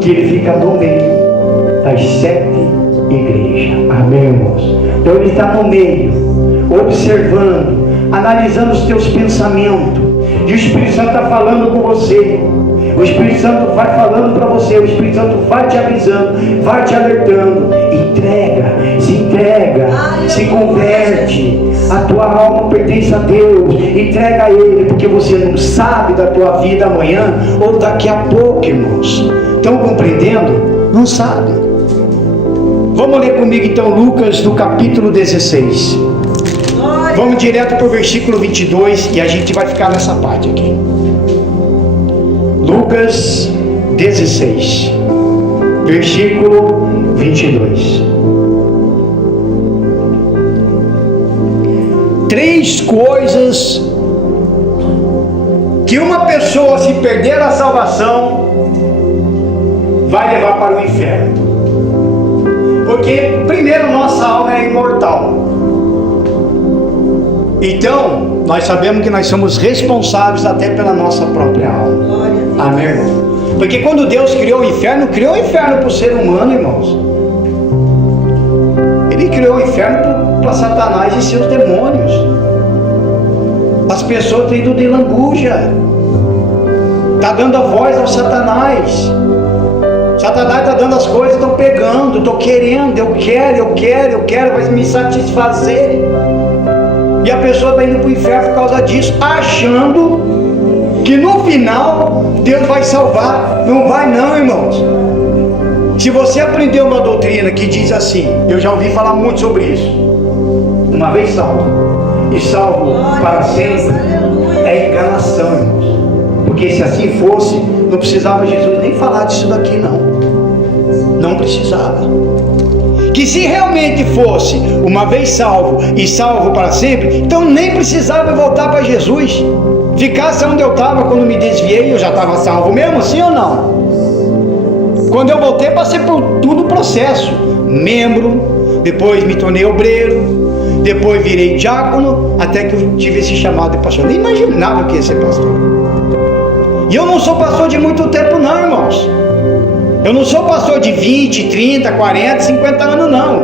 que Ele fica no meio das 7 igrejas. Amém, irmãos? Então Ele está no meio, observando, analisando os teus pensamentos. E o Espírito Santo está falando com você. O Espírito Santo vai falando para você. O Espírito Santo vai te avisando, vai te alertando. Entrega, se converte. A tua alma pertence a Deus. Entrega a Ele, porque você não sabe da tua vida amanhã ou daqui a pouco, irmãos. Estão compreendendo? Não sabe. Vamos ler comigo então Lucas no capítulo 16. Vamos direto para o versículo 22 e a gente vai ficar nessa parte aqui. Lucas 16, versículo 22. 3 coisas que uma pessoa, se perder a salvação, vai levar para o inferno. Porque, primeiro, nossa alma é imortal. Então, nós sabemos que nós somos responsáveis até pela nossa própria alma. Amém, irmão? Porque quando Deus criou o inferno para o ser humano, irmãos. Ele criou o inferno para Satanás e seus demônios. As pessoas têm ido de lambuja. Está dando a voz ao Satanás. Satanás está dando as coisas, estão pegando, estou querendo, eu quero, vai me satisfazer. E a pessoa está indo para o inferno por causa disso, achando que no final Deus vai salvar. Não vai não, irmãos. Se você aprender uma doutrina que diz assim, eu já ouvi falar muito sobre isso: uma vez salvo e salvo para sempre, é enganação, irmãos. Porque se assim fosse, não precisava Jesus nem falar disso daqui, não precisava. Que se realmente fosse uma vez salvo e salvo para sempre, então nem precisava voltar para Jesus. Ficasse onde eu estava quando me desviei, eu já estava salvo mesmo, sim ou não? Quando eu voltei, passei por todo o processo. Membro, depois me tornei obreiro, depois virei diácono, até que eu tive esse chamado de pastor. Nem imaginava que ia ser pastor. E eu não sou pastor de muito tempo não, irmãos. Eu não sou pastor de 20, 30, 40, 50 anos não.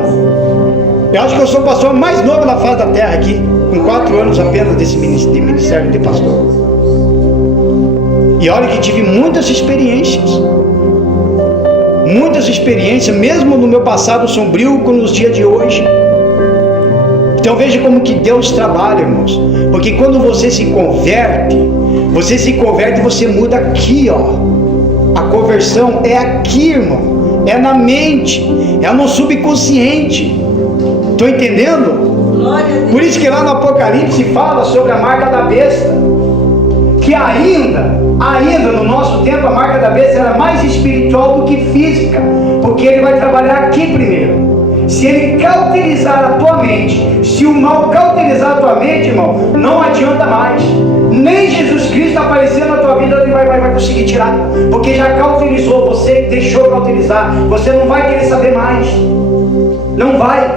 Eu acho que eu sou o pastor mais novo da face da terra aqui, com 4 anos apenas desse ministério de pastor. E olha que tive muitas experiências, mesmo no meu passado sombrio, como nos dias de hoje. Então veja como que Deus trabalha, irmãos. Porque quando você se converte, você muda aqui, ó. A conversão é aqui, irmão. É na mente, é no subconsciente. Estou entendendo? Por isso que lá no Apocalipse fala sobre a marca da besta. Que ainda no nosso tempo, a marca da besta era mais espiritual do que física. Porque ele vai trabalhar aqui primeiro. Se ele cauterizar a tua mente, se o mal cauterizar a tua mente, irmão, não adianta mais. Nem Jesus Cristo aparecendo na tua vida, ele vai conseguir tirar. Porque já cauterizou, você deixou cauterizar. Você não vai querer saber mais. Não vai.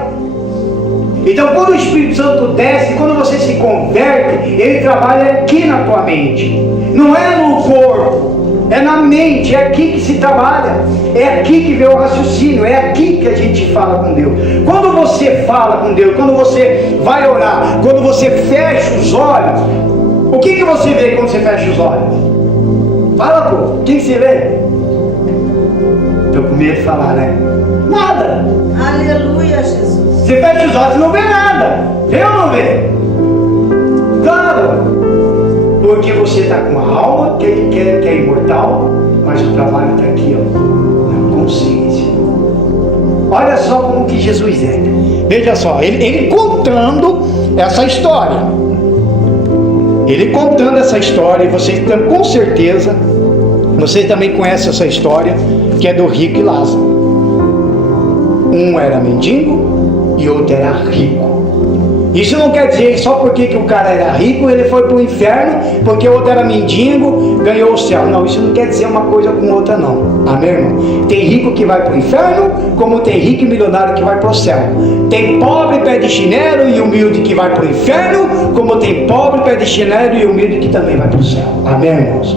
Então, quando o Espírito Santo desce, quando você se converte, ele trabalha aqui na tua mente. Não é no corpo, é na mente, é aqui que se trabalha. É aqui que vê o raciocínio, é aqui que a gente fala com Deus. Quando você fala com Deus, quando você vai orar, quando você fecha os olhos, o que você vê quando você fecha os olhos? Fala, pô, o que você vê? Estou com medo de falar, né? Nada. Aleluia, Jesus. Você fecha os olhos e não vê nada. Vê ou não vê? Claro. Porque você está com a alma que é imortal, mas o trabalho está aqui, ó, na consciência. Olha só como que Jesus é. Veja só, ele contando essa história. Ele contando essa história, e vocês com certeza, vocês também conhecem essa história, que é do rico e Lázaro. Um era mendigo e outro era rico. Isso não quer dizer só porque que o cara era rico, ele foi para o inferno, porque o outro era mendigo, ganhou o céu. Não, isso não quer dizer uma coisa com outra não. Amém, irmão? Tem rico que vai para o inferno, como tem rico e milionário que vai para o céu. Tem pobre, pé de chinelo e humilde que vai para o inferno, como tem pobre, pé de chinelo e humilde que também vai para o céu. Amém, irmãos?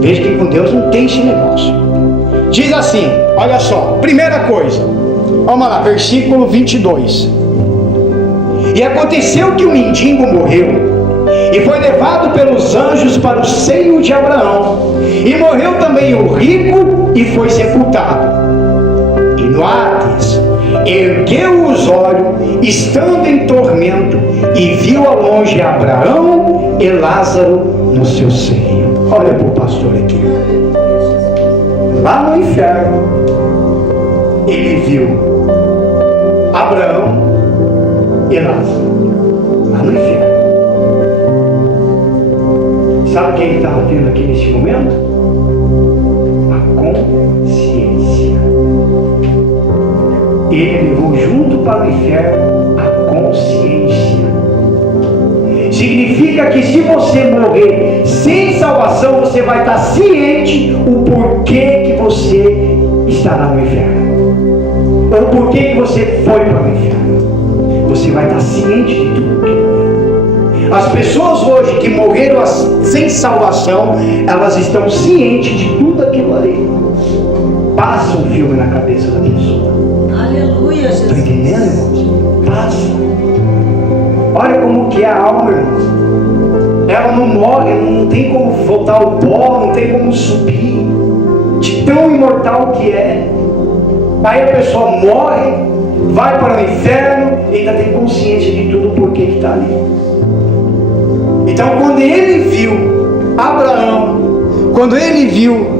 Veja que com Deus não tem esse negócio. Diz assim, olha só, primeira coisa, vamos lá, versículo 22. E aconteceu que o mendigo morreu, e foi levado pelos anjos para o seio de Abraão, e morreu também o rico, e foi sepultado. E no Hades, ergueu os olhos, estando em tormento, e viu ao longe Abraão e Lázaro no seu seio. Olha para o pastor aqui. Lá no inferno, ele viu Abraão e Lázaro, lá no inferno. Sabe quem ele estava tendo aqui nesse momento? A consciência. Ele levou junto para o inferno a consciência. Significa que se você morrer sem salvação, você vai estar ciente o porquê que você estará no inferno, ou porquê que você foi para o inferno. Você vai estar ciente de tudo que é. As pessoas hoje que morreram sem salvação, elas estão cientes de tudo aquilo ali. Passa um filme na cabeça da pessoa. Aleluia, Jesus. Estão entendendo, irmãos? Passa. Olha como que é a alma, irmãos. Ela não morre, não tem como voltar ao pó, não tem como subir. De tão imortal que é. Aí a pessoa morre, vai para o inferno e ainda tem consciência de tudo porque que está ali. Então quando ele viu Abraão, quando ele viu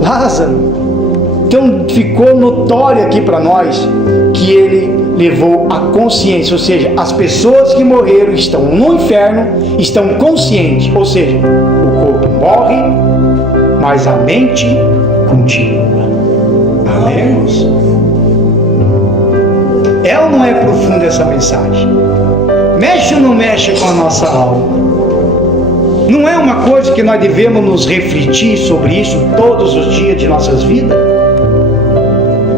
Lázaro, então ficou notório aqui para nós que ele levou a consciência, ou seja, as pessoas que morreram estão no inferno, estão conscientes, ou seja, o corpo morre, mas a mente continua. Amém, irmãos? É ou não é profunda essa mensagem? Mexe ou não mexe com a nossa alma? Não é uma coisa que nós devemos nos refletir sobre isso todos os dias de nossas vidas?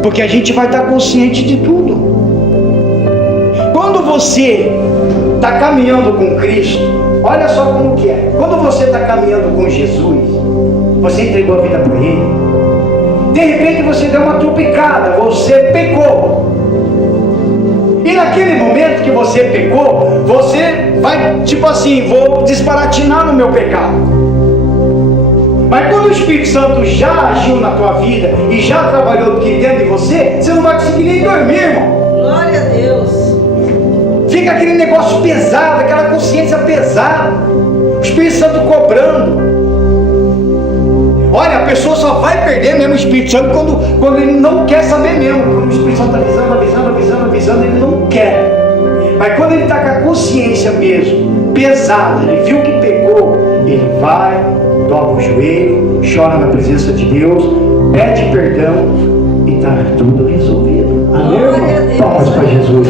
Porque a gente vai estar consciente de tudo. Quando você está caminhando com Cristo, olha só como que é. Quando você está caminhando com Jesus, você entregou a vida para Ele, de repente você deu uma tropicada, você pecou. E naquele momento que você pecou, você vai, tipo assim, vou desbaratinar no meu pecado. Mas quando o Espírito Santo já agiu na tua vida e já trabalhou aqui dentro de você, você não vai conseguir nem dormir, irmão. Glória a Deus. Fica aquele negócio pesado, aquela consciência pesada, o Espírito Santo cobrando. Olha, a pessoa só vai perder mesmo o Espírito Santo quando ele não quer saber mesmo. Quando o Espírito Santo está avisando, ele não quer. Mas quando ele está com a consciência mesmo pesada, ele viu que pecou, ele vai, dobra o joelho, chora na presença de Deus, pede perdão e está tudo resolvido. Amém? Palmas para Jesus.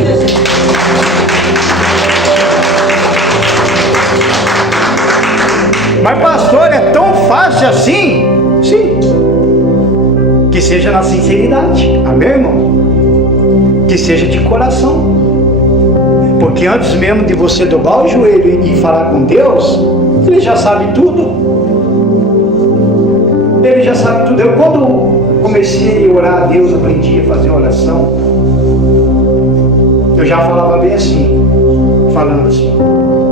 Mas pastor, é tão fácil assim? Sim. Que seja na sinceridade. Amém, irmão? Que seja de coração. Porque antes mesmo de você dobrar o joelho e falar com Deus, Ele já sabe tudo. Ele já sabe tudo. Eu, quando comecei a orar a Deus, aprendi a fazer oração, eu já falava bem assim, falando assim: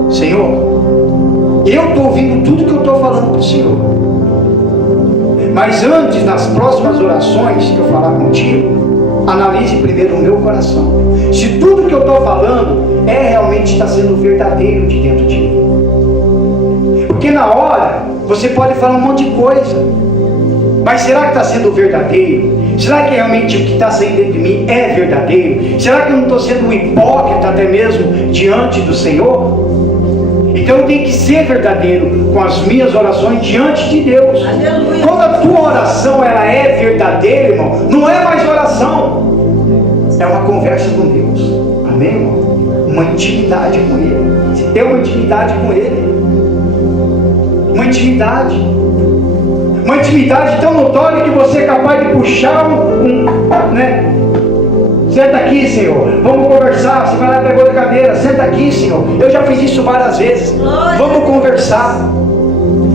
Senhor, eu estou ouvindo tudo que eu estou falando para o Senhor, mas antes, nas próximas orações que eu falar contigo, analise primeiro o meu coração, se tudo que eu estou falando realmente está sendo verdadeiro de dentro de mim. Porque na hora você pode falar um monte de coisa, mas será que está sendo verdadeiro? Será que realmente o que está saindo dentro de mim é verdadeiro? Será que eu não estou sendo um hipócrita até mesmo diante do Senhor? Então eu tenho que ser verdadeiro com as minhas orações diante de Deus. Aleluia. Quando a tua oração ela é verdadeira, irmão, não é mais oração, é uma conversa com Deus. Amém, irmão? Uma intimidade com Ele. Você tem uma intimidade com Ele. Uma intimidade tão notória que você é capaz de puxar né? Senta aqui, Senhor, vamos conversar. Você vai lá e pegou a cadeira, senta aqui, Senhor. Eu já fiz isso várias vezes. Vamos conversar.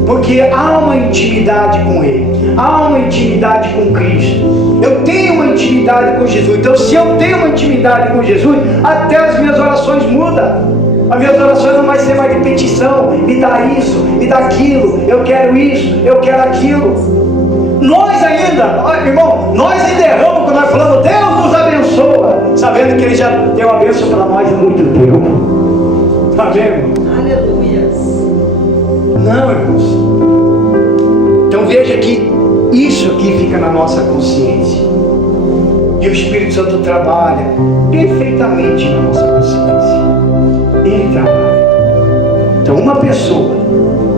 Porque há uma intimidade com Ele, há uma intimidade com Cristo. Eu tenho uma intimidade com Jesus. Então, se eu tenho uma intimidade com Jesus, até as minhas orações mudam. As minhas orações não vai ser mais de petição: me dá isso, me dá aquilo, eu quero isso, eu quero aquilo. Nós ainda, irmão, nós ainda erramos quando nós falamos: Deus nos abençoa, sabendo que Ele já deu a bênção para nós há muito tempo. Está vendo? Aleluia. Não, irmãos. Então veja que isso aqui fica na nossa consciência. E o Espírito Santo trabalha perfeitamente na nossa consciência. Ele trabalha. Então uma pessoa,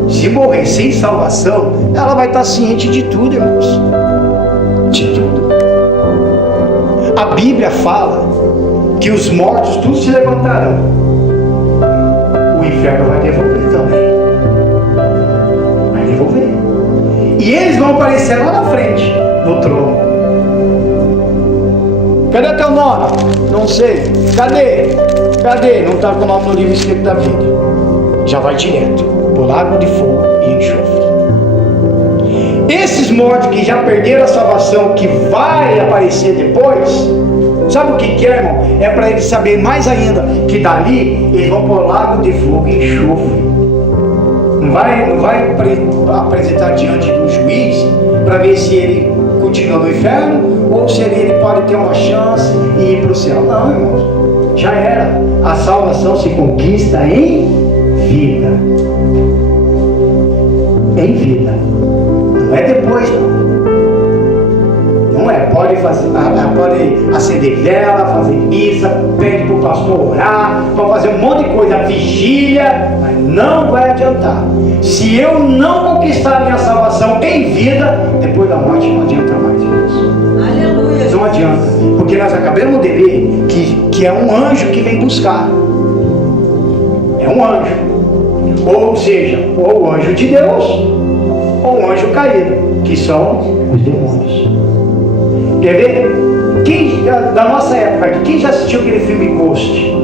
se morrer sem salvação, ela vai estar ciente de tudo, irmãos. De tudo. A Bíblia fala que os mortos todos se levantarão. O inferno vai devolver também. Vai devolver. E eles vão aparecer lá na frente, no trono. Cadê teu nome? Não sei. Cadê? Não está com o nome no livro escrito da vida. Já vai direto para o lago de fogo e enxofre. Esses mortos que já perderam a salvação, que vai aparecer depois, sabe o que é, irmão? É para eles saberem mais ainda que dali eles vão para o lago de fogo e enxofre. Não vai apresentar diante do juiz para ver se ele continua no inferno ou se ele pode ter uma chance e ir para o céu. Não, irmãos, já era. A salvação se conquista em vida. Em vida. Não é depois, não. Não é. Pode acender vela, fazer missa, pede para o pastor orar, pode fazer um monte de coisa, vigília, mas não vai adiantar. Se eu não conquistar a minha salvação em vida, depois da morte não adianta mais isso. Aleluia. Não adianta, porque nós acabamos de ver que é um anjo que vem buscar. É um anjo. Ou seja, ou o anjo de Deus, ou o anjo caído, que são os demônios. Quer ver? Quem, da nossa época, quem já assistiu aquele filme Ghost?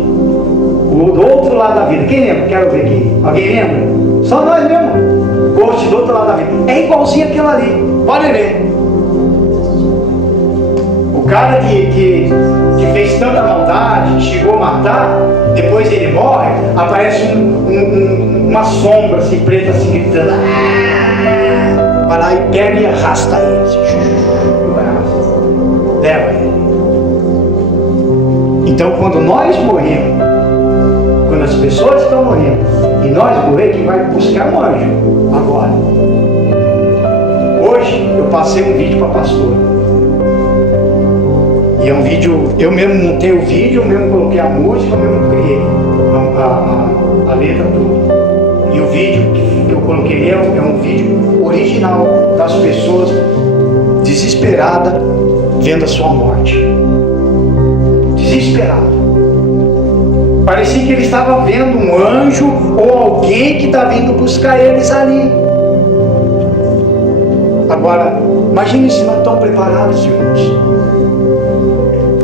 O do outro lado da vida. Quem lembra? Quero ver aqui. Alguém lembra? Só nós mesmo. Ghost do outro lado da vida. É igualzinho aquilo ali. Pode ver. O cara que fez tanta maldade, que chegou a matar, depois ele morre, aparece uma sombra assim, preta, assim, gritando. Vai lá e pega e arrasta ele. Leva ele. Então, quando nós morremos, quando as pessoas estão morrendo, e nós morremos, quem vai buscar um anjo agora. Hoje, eu passei um vídeo para a pastora. E é um vídeo, eu mesmo montei o vídeo, eu mesmo coloquei a música, eu mesmo criei a letra, tudo. E o vídeo que eu coloquei é um vídeo original das pessoas desesperadas vendo a sua morte. Desesperado. Parecia que ele estava vendo um anjo ou alguém que está vindo buscar eles ali. Agora, imagine se não estão preparados, irmãos.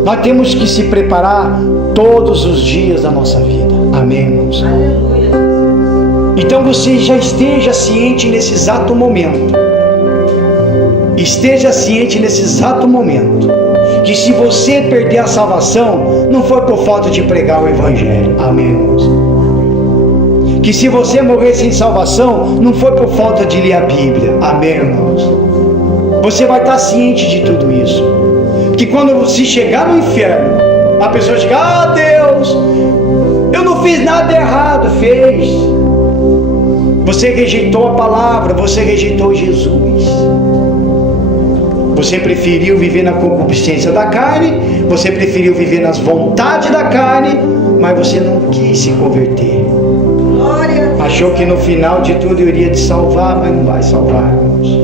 Nós temos que se preparar todos os dias da nossa vida. Amém, irmãos? Aleluia, Jesus. Então você já esteja ciente nesse exato momento. Esteja ciente nesse exato momento. Que se você perder a salvação, não foi por falta de pregar o Evangelho. Amém, irmãos? Que se você morrer sem salvação, não foi por falta de ler a Bíblia. Amém, irmãos? Você vai estar ciente de tudo isso. Que quando você chegar no inferno, a pessoa chega: ah, Deus, eu não fiz nada errado. Fez. Você rejeitou a palavra, você rejeitou Jesus. Você preferiu viver na concupiscência da carne, você preferiu viver nas vontades da carne, mas você não quis se converter. Glória a Deus. Achou que no final de tudo iria te salvar, mas não vai salvar, irmãos.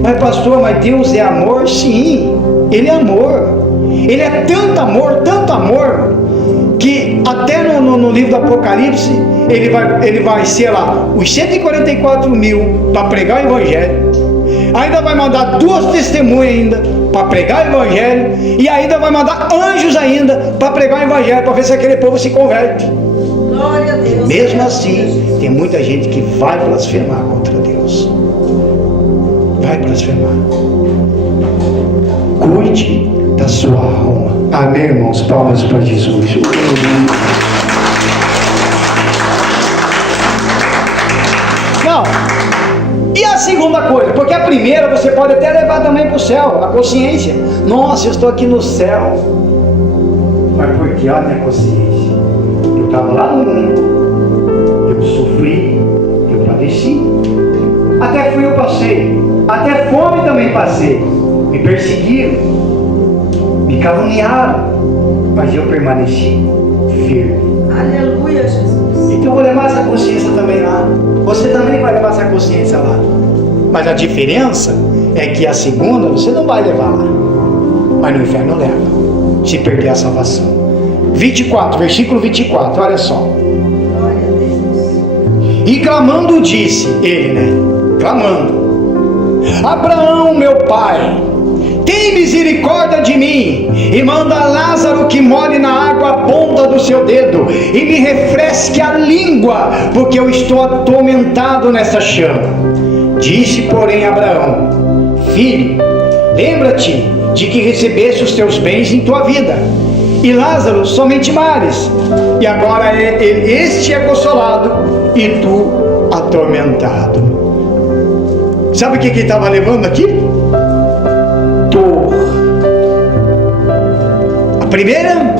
Mas pastor, mas Deus é amor? Sim, Ele é amor. Ele é tanto amor, que até no livro do Apocalipse, ele vai ser lá, os 144 mil para pregar o Evangelho. Ainda vai mandar 2 testemunhas ainda para pregar o Evangelho. E ainda vai mandar anjos ainda para pregar o Evangelho, para ver se aquele povo se converte. Glória a Deus. Mesmo assim, tem muita gente que vai blasfemar contra Deus. Vai blasfemar. Cuide da sua alma. Amém, irmãos? Palmas para Jesus. Não. E a segunda coisa? Porque a primeira você pode até levar também para o céu, a consciência. Nossa, eu estou aqui no céu. Mas por que? Olha a minha consciência. Eu estava lá no mundo. Eu sofri. Eu padeci. Até frio eu passei. Até fome também passei. Me perseguiram. Me caluniaram. Mas eu permaneci firme. Aleluia, Jesus. Então eu vou levar essa consciência também lá. Você também vai levar essa consciência lá. Mas a diferença é que a segunda você não vai levar lá. Mas no inferno leva. Se perder a salvação. 24, versículo 24, olha só. Glória a Deus. E clamando disse, ele, né? Clamando: Abraão, meu pai, tem misericórdia de mim e manda Lázaro que molhe na água a ponta do seu dedo e me refresque a língua, porque eu estou atormentado nessa chama. Disse, porém, Abraão: Filho, lembra-te de que recebeste os teus bens em tua vida, e Lázaro somente males, e agora este é consolado e tu atormentado. Sabe o que ele estava levando aqui? Dor. A primeira,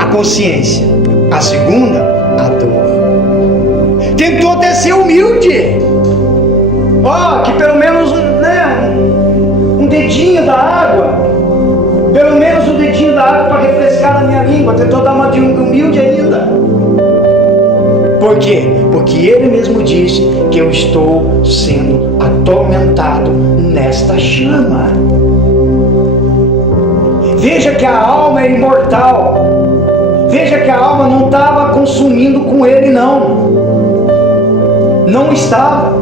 a consciência. A segunda, a dor. Tentou até ser humilde. Que pelo menos um dedinho da água. Pelo menos um dedinho da água para refrescar a minha língua. Tentou dar uma de humilde ainda. Por quê? Porque ele mesmo disse que eu estou sendo atormentado nesta chama. Veja que a alma é imortal. Veja que a alma não estava consumindo com ele, não. Não estava.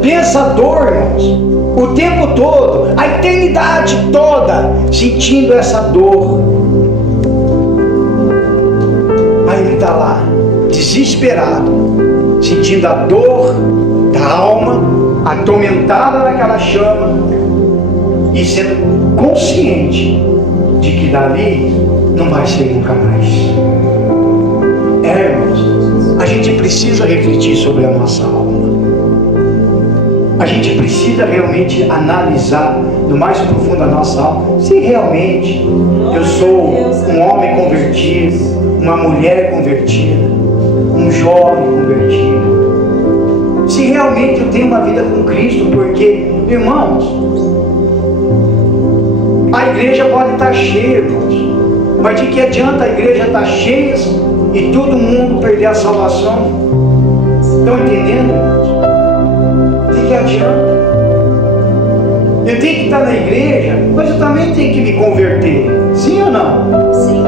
Pensa a dor, irmãos. O tempo todo, a eternidade toda, sentindo essa dor. Aí ele está lá, desesperado, sentindo a dor da alma, atormentada naquela chama, e sendo consciente de que dali não vai ser nunca mais. Irmãos, a gente precisa refletir sobre a nossa alma. A gente precisa realmente analisar no mais profundo da nossa alma se realmente eu sou um homem convertido, uma mulher convertida, um jovem convertido. Se realmente eu tenho uma vida com Cristo, porque, irmãos, a igreja pode estar cheia, irmãos, mas de que adianta a igreja estar cheia e todo mundo perder a salvação? Estão entendendo, irmãos? De que adianta? Eu tenho que estar na igreja, mas eu também tenho que me converter. Sim ou não? Sim.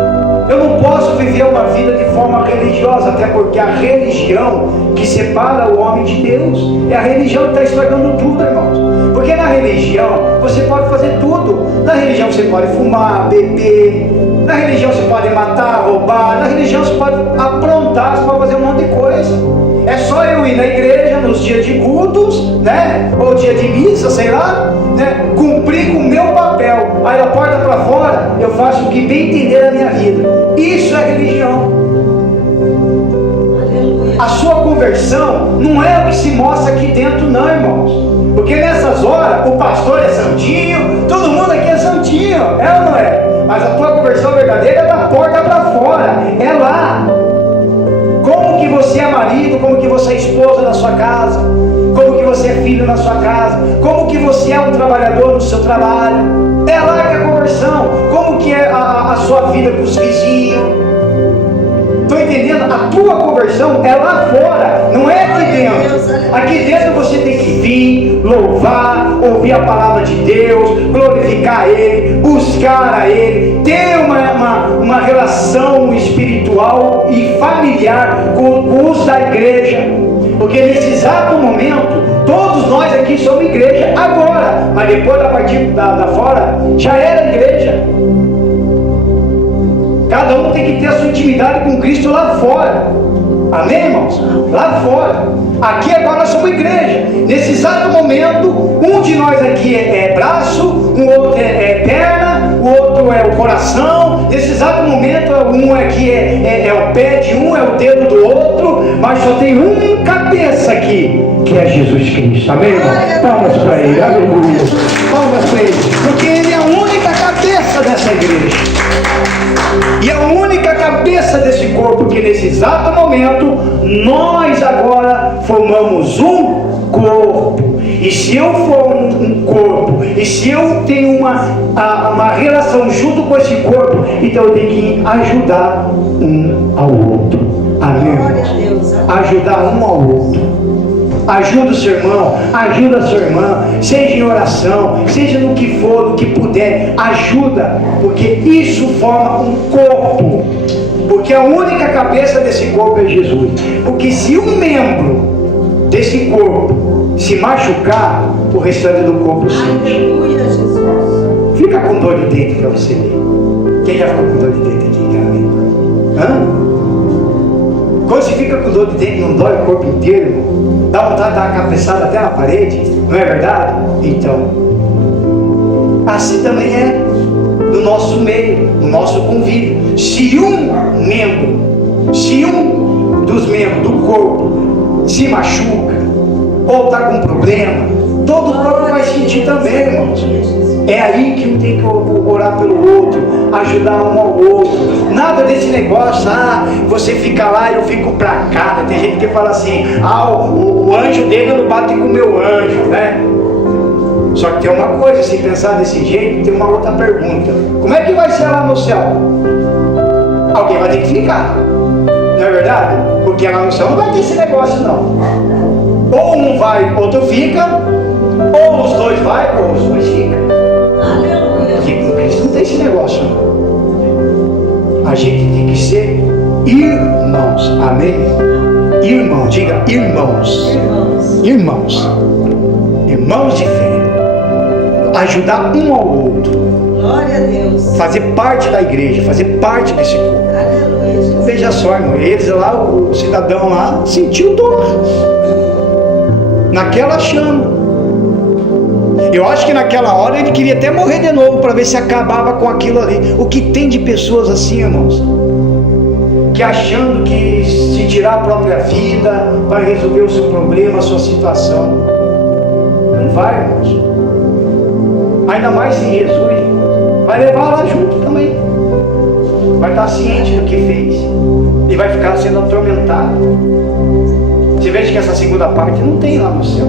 Eu não posso viver uma vida de forma religiosa, até porque a religião que separa o homem de Deus é a religião que está estragando tudo, irmãos. Porque na religião religião, você pode fazer tudo. Na religião você pode fumar, beber, na religião você pode matar, roubar, na religião você pode aprontar, você pode fazer um monte de coisa. É só eu ir na igreja nos dias de cultos, né? Ou dia de missa, sei lá, né? Cumprir com o meu papel. Aí da porta para fora, eu faço o que bem entender na minha vida. Isso é religião. A sua conversão não é o que se mostra aqui dentro, não, irmãos. Porque nessas horas, o pastor é santinho, todo mundo aqui é santinho, é ou não é? Mas a tua conversão verdadeira é da porta para fora, é lá. Como que você é marido, como que você é esposa na sua casa, como que você é filho na sua casa, como que você é um trabalhador no seu trabalho. É lá que é a conversão. Como que é a sua vida com os vizinhos. Estou entendendo? A tua conversão é lá fora, não é aqui dentro. Aqui dentro você tem que vir, louvar, ouvir a palavra de Deus, glorificar a Ele, buscar a Ele, ter uma relação espiritual e familiar com os da igreja. Porque nesse exato momento, todos nós aqui somos igreja agora, mas depois da partida da fora, já era igreja. Cada um tem que ter a sua intimidade com Cristo lá fora. Amém, irmãos? Lá fora. Aqui agora nós somos igreja. Nesse exato momento, um de nós aqui é braço, o outro é perna, o outro é o coração. Nesse exato momento, um aqui é o pé de um, é o dedo do outro, mas só tem uma cabeça aqui, que é Jesus Cristo. Amém, irmão? Palmas para Ele. Aleluia. Palmas para Ele. Porque Ele é a única cabeça dessa igreja. E a única cabeça desse corpo, que nesse exato momento nós agora formamos um corpo. E se eu for um corpo, e se eu tenho uma relação junto com esse corpo, então eu tenho que ajudar um ao outro. Amém? Ajudar um ao outro. Ajuda o seu irmão, ajuda a sua irmã, seja em oração, seja no que for, no que puder, ajuda, porque isso forma um corpo, porque a única cabeça desse corpo é Jesus. Porque se um membro desse corpo se machucar, o restante do corpo sente. Aleluia, Jesus. Fica com dor de dente para você ver. Quem já ficou com dor de dente aqui? Hã? Quando você fica com dor de dente, não dói o corpo inteiro, irmão? Dá vontade de dar uma cabeçada até na parede, não é verdade? Então, assim também é no nosso meio, no nosso convívio. Se um dos membros do corpo se machuca, ou está com problema, todo o corpo vai sentir também, irmãos. É aí que um tem que orar pelo outro, ajudar um ao outro. Nada desse negócio, você fica lá e eu fico pra cá. Tem gente que fala assim, o anjo dele não bate com o meu anjo, né? Só que tem uma coisa, se pensar desse jeito, tem uma outra pergunta. Como é que vai ser lá no céu? Alguém vai ter que ficar, não é verdade? Porque lá no céu não vai ter esse negócio não. Ou um vai, outro fica, ou os dois vai, ou os dois ficam. Porque com Cristo não tem esse negócio. A gente tem que ser irmãos. Amém? Irmão, diga irmãos. Irmãos. Irmãos de fé. Ajudar um ao outro. Glória a Deus. Fazer parte da igreja, fazer parte desse corpo. Aleluia, Jesus. Veja só, irmão, eles lá, o cidadão lá, sentiu dor naquela chama. Eu acho que naquela hora ele queria até morrer de novo para ver se acabava com aquilo ali. O que tem de pessoas assim, irmãos, que achando que se tirar a própria vida vai resolver o seu problema, a sua situação. Não vai, irmãos. Ainda mais se Jesus vai levar lá junto também. Vai estar ciente do que fez e vai ficar sendo atormentado. Você veja que essa segunda parte não tem lá no céu.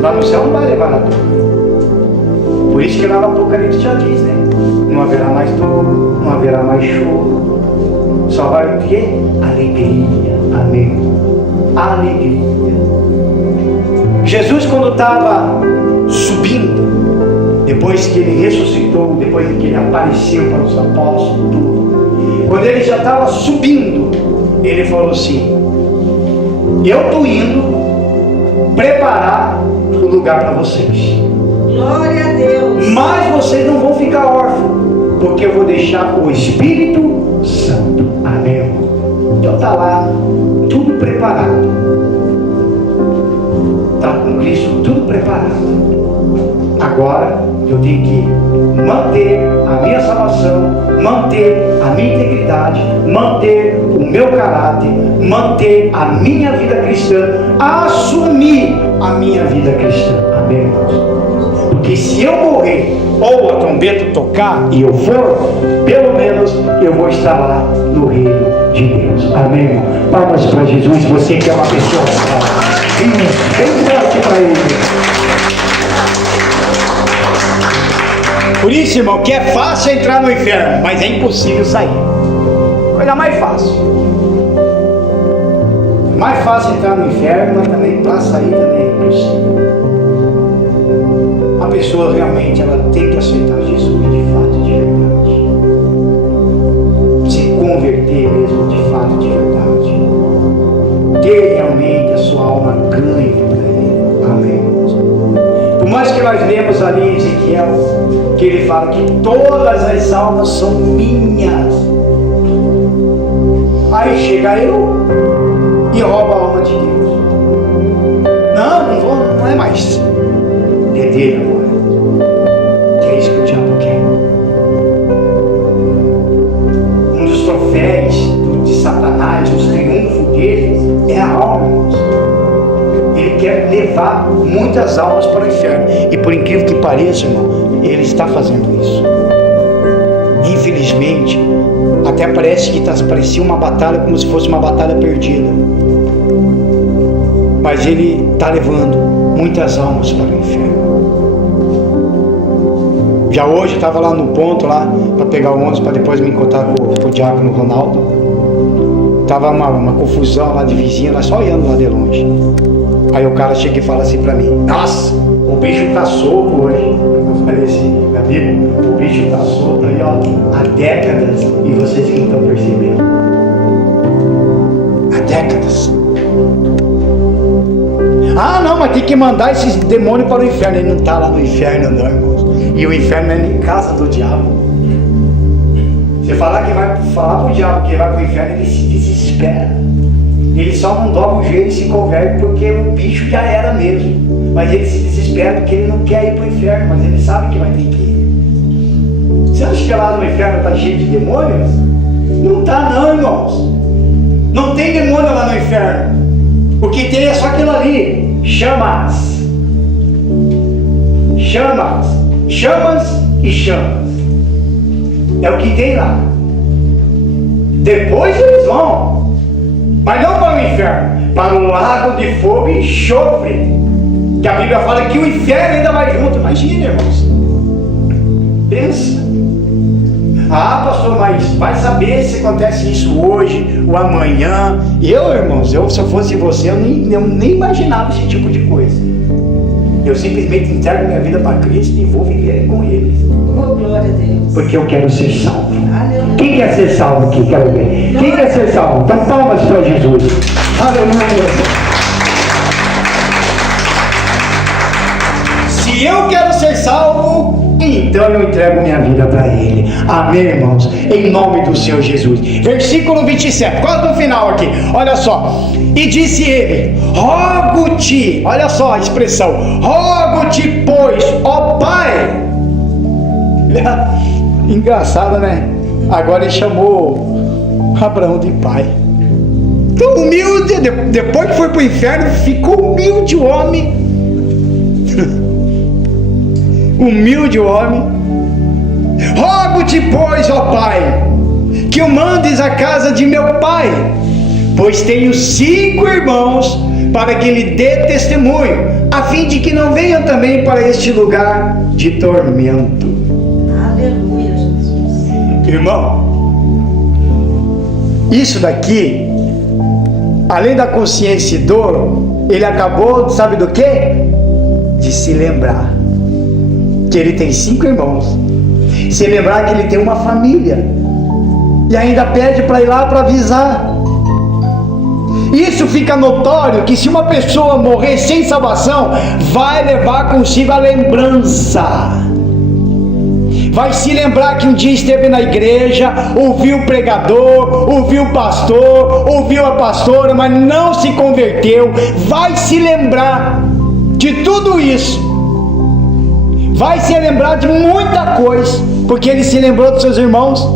Lá no céu não vai levar na dor. Por isso que lá no Apocalipse já diz, né? Não haverá mais dor, não haverá mais choro. Só vai o quê? Alegria. Amém. Alegria. Jesus, quando estava subindo, depois que ele ressuscitou, depois que ele apareceu para os apóstolos, quando ele já estava subindo, ele falou assim: eu estou indo preparar o lugar para vocês. Glória a Deus. Mas vocês não vão ficar órfãos, porque eu vou deixar o Espírito Santo. Amém, irmão? Então está lá, tudo preparado. Está com Cristo tudo preparado. Agora eu tenho que manter a minha salvação, manter a minha integridade, manter o meu caráter, manter a minha vida cristã, assumir a minha vida cristã. Amém, irmãos? Porque se eu morrer ou a trombeta tocar e eu for, pelo menos eu vou estar lá no reino de Deus. Amém, irmão? Palmas para Jesus, você que é uma pessoa salva. Bem forte para Ele. Por isso, irmão, que é fácil entrar no inferno, mas é impossível sair. Coisa mais fácil. É mais fácil entrar no inferno, mas também para sair também é impossível. A pessoa realmente ela tem que aceitar Jesus de fato, de verdade. Se converter mesmo de fato, de verdade. Ter realmente a sua alma ganha para Ele. Amém. Por mais que nós lemos ali em Ezequiel, que ele fala que todas as almas são minhas. Aí chega eu e rouba a alma de Deus. Não é mais. É dele agora. Que é isso que o diabo quer. Um dos troféus de Satanás, os triunfos dele, é a alma, irmãos. Ele quer levar muitas almas para o inferno. E por incrível que pareça, irmão, ele está fazendo isso. Infelizmente, até parece que parecia uma batalha como se fosse uma batalha perdida. Mas ele está levando muitas almas para o inferno. Já hoje eu estava lá no ponto lá para pegar o ônibus para depois me encontrar com o diácono Ronaldo. Tava uma confusão lá de vizinha, lá só olhando lá de longe. Aí o cara chega e fala assim para mim: nossa, o bicho tá solto hoje. Eu falei assim: meu amigo, o bicho tá solto aí, ó, há décadas e vocês não estão percebendo. Há décadas. Ah, não, mas tem que mandar esses demônios para o inferno. Ele não está lá no inferno, não, irmãos. E o inferno é em casa do diabo. Você falar que vai falar para o diabo que vai para o inferno, ele se desespera. Ele só não dobra o joelho e se converte porque o bicho já era mesmo. Mas ele se desespera porque ele não quer ir para o inferno, mas ele sabe que vai ter que ir. Você acha que lá no inferno está cheio de demônios? Não está não, irmãos. Não tem demônio lá no inferno. O que tem é só aquilo ali. Chamas. Chamas. Chamas e chamas. É o que tem lá. Depois eles vão. Mas não para o inferno. Para o lago de fogo e enxofre. Que a Bíblia fala que o inferno ainda vai junto. Imagina, irmãos. Pensa. Ah, pastor, mas vai saber se acontece isso hoje ou amanhã. Eu, irmãos, se eu fosse você, eu nem imaginava esse tipo de coisa. Eu simplesmente entrego minha vida para Cristo e vou viver com Ele. Oh, glória a Deus. Porque eu quero ser salvo. Aleluia. Quem quer ser salvo aqui? Quero ver. Quem quer ser salvo? Então palmas para Jesus. Aleluia. Se eu quero ser salvo, então eu entrego minha vida para Ele. Amém, irmãos? Em nome do Senhor Jesus. Versículo 27, quase no final aqui. Olha só. E disse ele: rogo-te. Olha só a expressão: rogo-te, pois, ó Pai. Engraçado, né? Agora ele chamou Abraão de pai. Tão humilde. Depois que foi para o inferno, ficou humilde o homem. Humilde o homem. Rogo-te, pois, ó Pai, que o mandes à casa de meu pai, pois tenho 5 irmãos, para que lhe dê testemunho, a fim de que não venham também para este lugar de tormento. Aleluia, Jesus. Irmão, isso daqui, além da consciência e dor, ele acabou, sabe do quê? De se lembrar que ele tem 5 irmãos, se lembrar que ele tem uma família, e ainda pede para ir lá para avisar. Isso fica notório que se uma pessoa morrer sem salvação, vai levar consigo a lembrança. Vai se lembrar que um dia esteve na igreja, ouviu o pregador, ouviu o pastor, ouviu a pastora, mas não se converteu. Vai se lembrar de tudo isso. Vai se lembrar de muita coisa, porque ele se lembrou dos seus irmãos.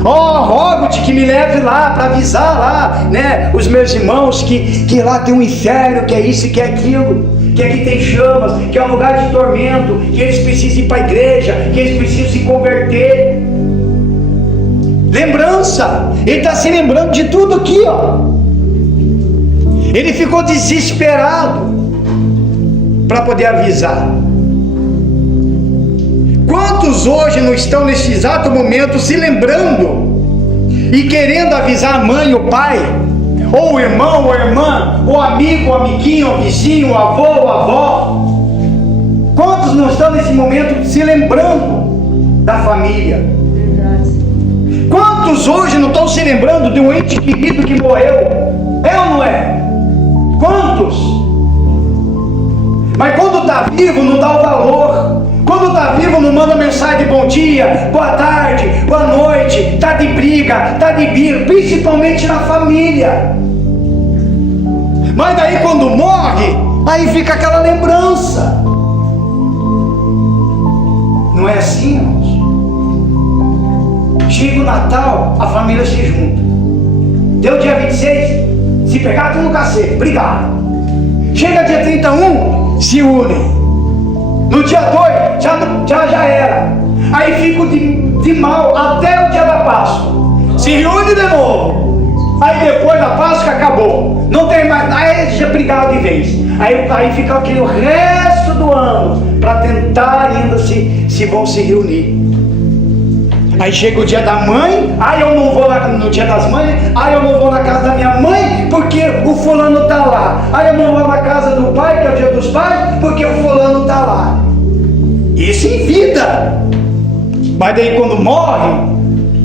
Rogo-te que me leve lá para avisar lá, né, os meus irmãos que lá tem um inferno, que é isso, que é aquilo, que aqui tem chamas, que é um lugar de tormento, que eles precisam ir para a igreja, que eles precisam se converter. Lembrança, ele está se lembrando de tudo aqui, ó. Ele ficou desesperado para poder avisar. Quantos hoje não estão nesse exato momento se lembrando e querendo avisar a mãe, o pai, ou o irmão, ou a irmã, o amigo, o amiguinho, o vizinho, o avô, ou a avó? Quantos não estão nesse momento se lembrando da família? Quantos hoje não estão se lembrando de um ente querido que morreu? É ou não é? Quantos? Mas quando está vivo não dá o valor. Quando está vivo não manda mensagem de bom dia, boa tarde, boa noite, está de briga, está de birra, principalmente na família. Mas daí quando morre, aí fica aquela lembrança. Não é assim, irmãos? Chega o Natal, a família se junta. Deu dia 26, se pegar tudo no cacete, brigaram. Chega dia 31, se unem. No dia 2, já era. Aí fico de mal até o dia da Páscoa. Se reúne de novo. Aí depois da Páscoa acabou. Não tem mais. Aí já brigaram de vez. Aí fica aquele resto do ano para tentar ainda se vão se reunir. Aí chega o dia da mãe, aí eu não vou no dia das mães, aí eu não vou na casa da minha mãe, porque o fulano está lá. Aí eu não vou na casa do pai, que é o dia dos pais, porque o fulano está lá. Isso em vida. Mas daí quando morre,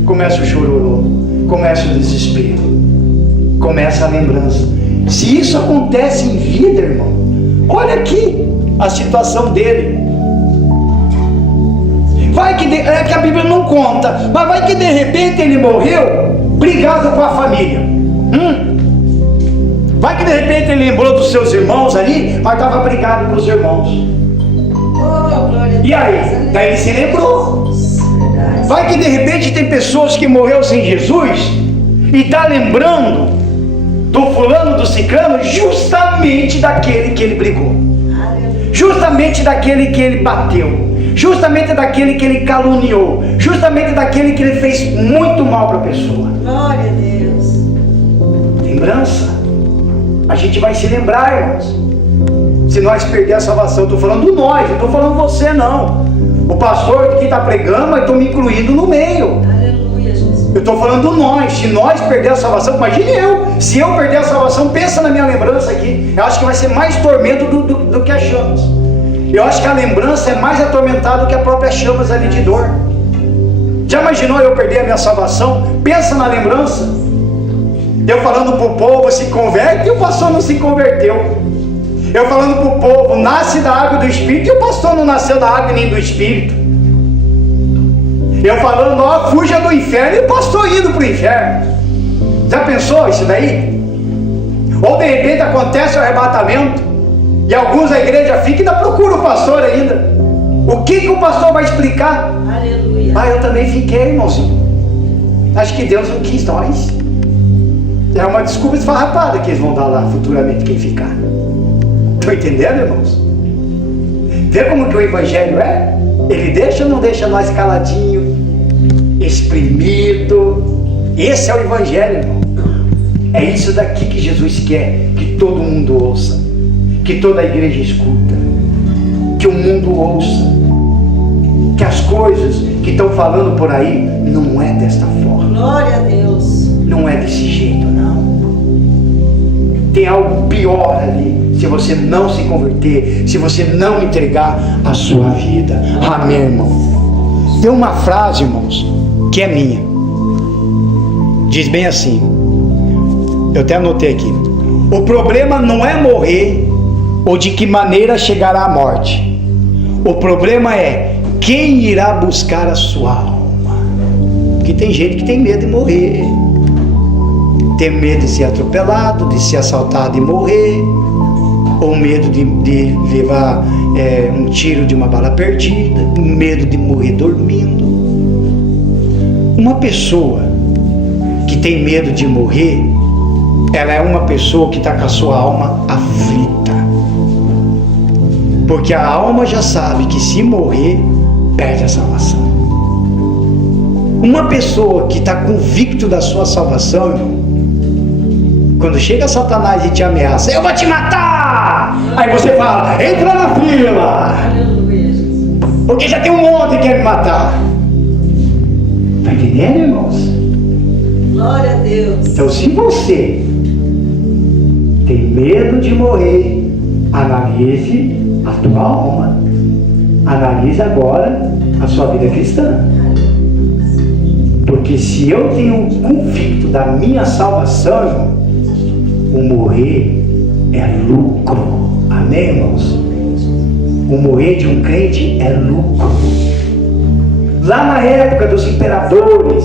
começa o chororô, começa o desespero, começa a lembrança. Se isso acontece em vida, irmão, olha aqui a situação dele. Vai que é que a Bíblia não conta, mas vai que de repente ele morreu brigado com a família. Vai que de repente ele lembrou dos seus irmãos ali, mas estava brigado com os irmãos. E aí? Daí ele se lembrou. Vai que de repente tem pessoas que morreram sem Jesus e está lembrando do fulano, do ciclano, justamente daquele que ele brigou, justamente daquele que ele bateu, justamente daquele que ele caluniou, justamente daquele que ele fez muito mal para a pessoa. Glória a Deus. Lembrança. A gente vai se lembrar, irmãos. Se nós perder a salvação, estou falando nós, não estou falando você não. O pastor que está pregando, mas estou me incluindo no meio. Aleluia, Jesus. Eu estou falando nós. Se nós perder a salvação, imagine eu. Se eu perder a salvação, pensa na minha lembrança aqui. Eu acho que vai ser mais tormento do que as chamas. Eu acho que a lembrança é mais atormentada do que a própria chamas ali de dor. Já imaginou eu perder a minha salvação? Pensa na lembrança. Eu falando para o povo, se converte, e o pastor não se converteu. Eu falando para o povo, nasce da água do Espírito, e o pastor não nasceu da água nem do Espírito. Eu falando, ó, fuja do inferno, e o pastor indo para o inferno. Já pensou isso daí? Ou de repente acontece o arrebatamento, e alguns da igreja ficam e ainda procuram o pastor ainda. O que o pastor vai explicar? Aleluia. Eu também fiquei, irmãozinho. Acho que Deus não quis nós. É uma desculpa esfarrapada que eles vão dar lá futuramente, quem ficar. Estão entendendo, irmãos? Vê como que o evangelho é? Ele deixa ou não deixa nós caladinho, exprimido? Esse é o evangelho, irmão. É isso daqui que Jesus quer que todo mundo ouça, que toda a igreja escuta, que o mundo ouça, que as coisas que estão falando por aí não é desta forma. Glória a Deus. Não é desse jeito, não. Tem algo pior ali. Se você não se converter, se você não entregar a sua vida. Amém, irmão? Tem uma frase, irmãos, que é minha. Diz bem assim: Eu até anotei aqui. O problema não é morrer ou de que maneira chegará a morte. O problema é quem irá buscar a sua alma. Porque tem gente que tem medo de morrer. Tem medo de ser atropelado, de ser assaltado e morrer. Ou medo de levar um tiro de uma bala perdida. Medo de morrer dormindo. Uma pessoa que tem medo de morrer, ela é uma pessoa que está com a sua alma aflita. Porque a alma já sabe que se morrer, perde a salvação. Uma pessoa que está convicto da sua salvação, irmão, quando chega Satanás e te ameaça, eu vou te matar! Aí você fala, entra na fila! Aleluia, Jesus. Porque já tem um monte que quer me matar. Está entendendo, irmãos? Glória a Deus. Então, se você tem medo de morrer, analise a tua alma. Analise agora a sua vida cristã. Porque se eu tenho convicto da minha salvação, irmão, o morrer é lucro. Amém, irmãos? O morrer de um crente é lucro. Lá na época dos imperadores,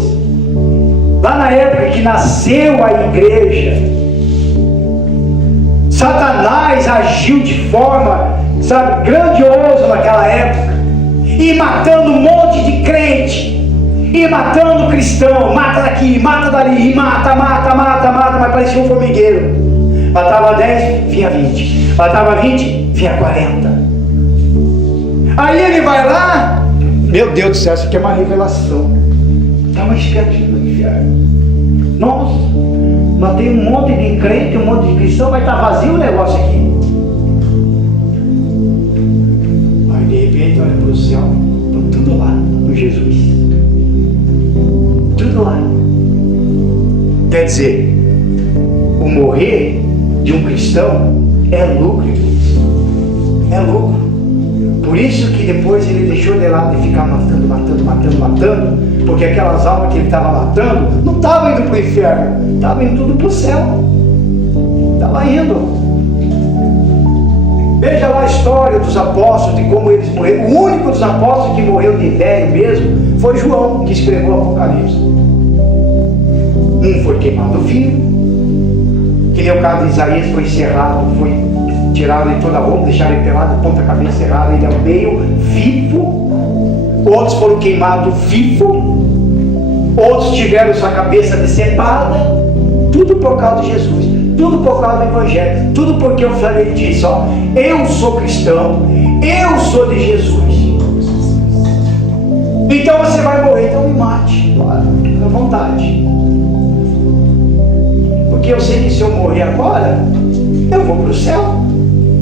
lá na época que nasceu a igreja, Satanás agiu de forma, grandiosa naquela época, e matando um monte de crente, e matando cristão, mata daqui, mata dali, e mata, mas parecia um formigueiro. Matava 10, vinha 20, matava 20, vinha 40. Aí ele vai lá, meu Deus do céu, isso aqui é uma revelação. Estava esquecido do inferno. Nossa, matei um monte de crente, um monte de cristão, mas está vazio o negócio aqui. Aí de repente olha para o céu, estão tudo lá, no Jesus. Tudo lá. Quer dizer, o morrer de um cristão é lucro. É lucro. Por isso que depois ele deixou de lado de ficar matando, porque aquelas almas que ele estava matando não estavam indo para o inferno, estavam indo tudo para o céu. Estava indo. Veja lá a história dos apóstolos, de como eles morreram. O único dos apóstolos que morreu de velho mesmo foi João, que escreveu o Apocalipse. Um foi queimado vivo, que nem o caso de Isaías, foi encerrado, foi tirado de toda a roupa, deixaram ele pelado, ponta cabeça errada, ele é meio vivo. Outros foram queimados vivo, outros tiveram sua cabeça decepada, tudo por causa de Jesus, tudo por causa do Evangelho, tudo porque eu falei disso, ó, eu sou cristão, eu sou de Jesus. Então você vai morrer, então me mate, claro, à vontade. Porque eu sei que se eu morrer agora, eu vou para o céu.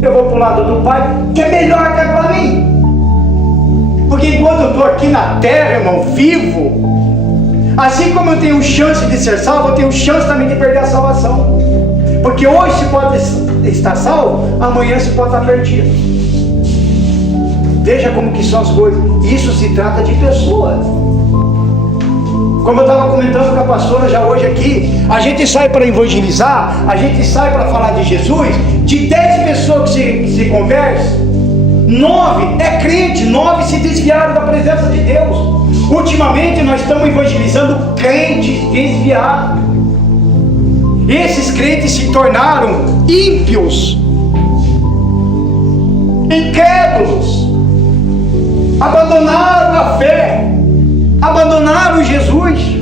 Eu vou para o lado do Pai, que é melhor que é para mim. Porque enquanto eu estou aqui na terra, irmão, vivo, assim como eu tenho chance de ser salvo, eu tenho chance também de perder a salvação. Porque hoje você pode estar salvo, amanhã você pode estar perdido. Veja como que são as coisas. Isso se trata de pessoas. Como eu estava comentando com a pastora já hoje aqui, a gente sai para evangelizar, a gente sai para falar de Jesus, de 10 pessoas que se conversam, 9 é crente, 9 se desviaram da presença de Deus. Ultimamente nós estamos evangelizando crentes desviados. Esses crentes se tornaram ímpios, incrédulos, abandonaram a fé, abandonaram Jesus.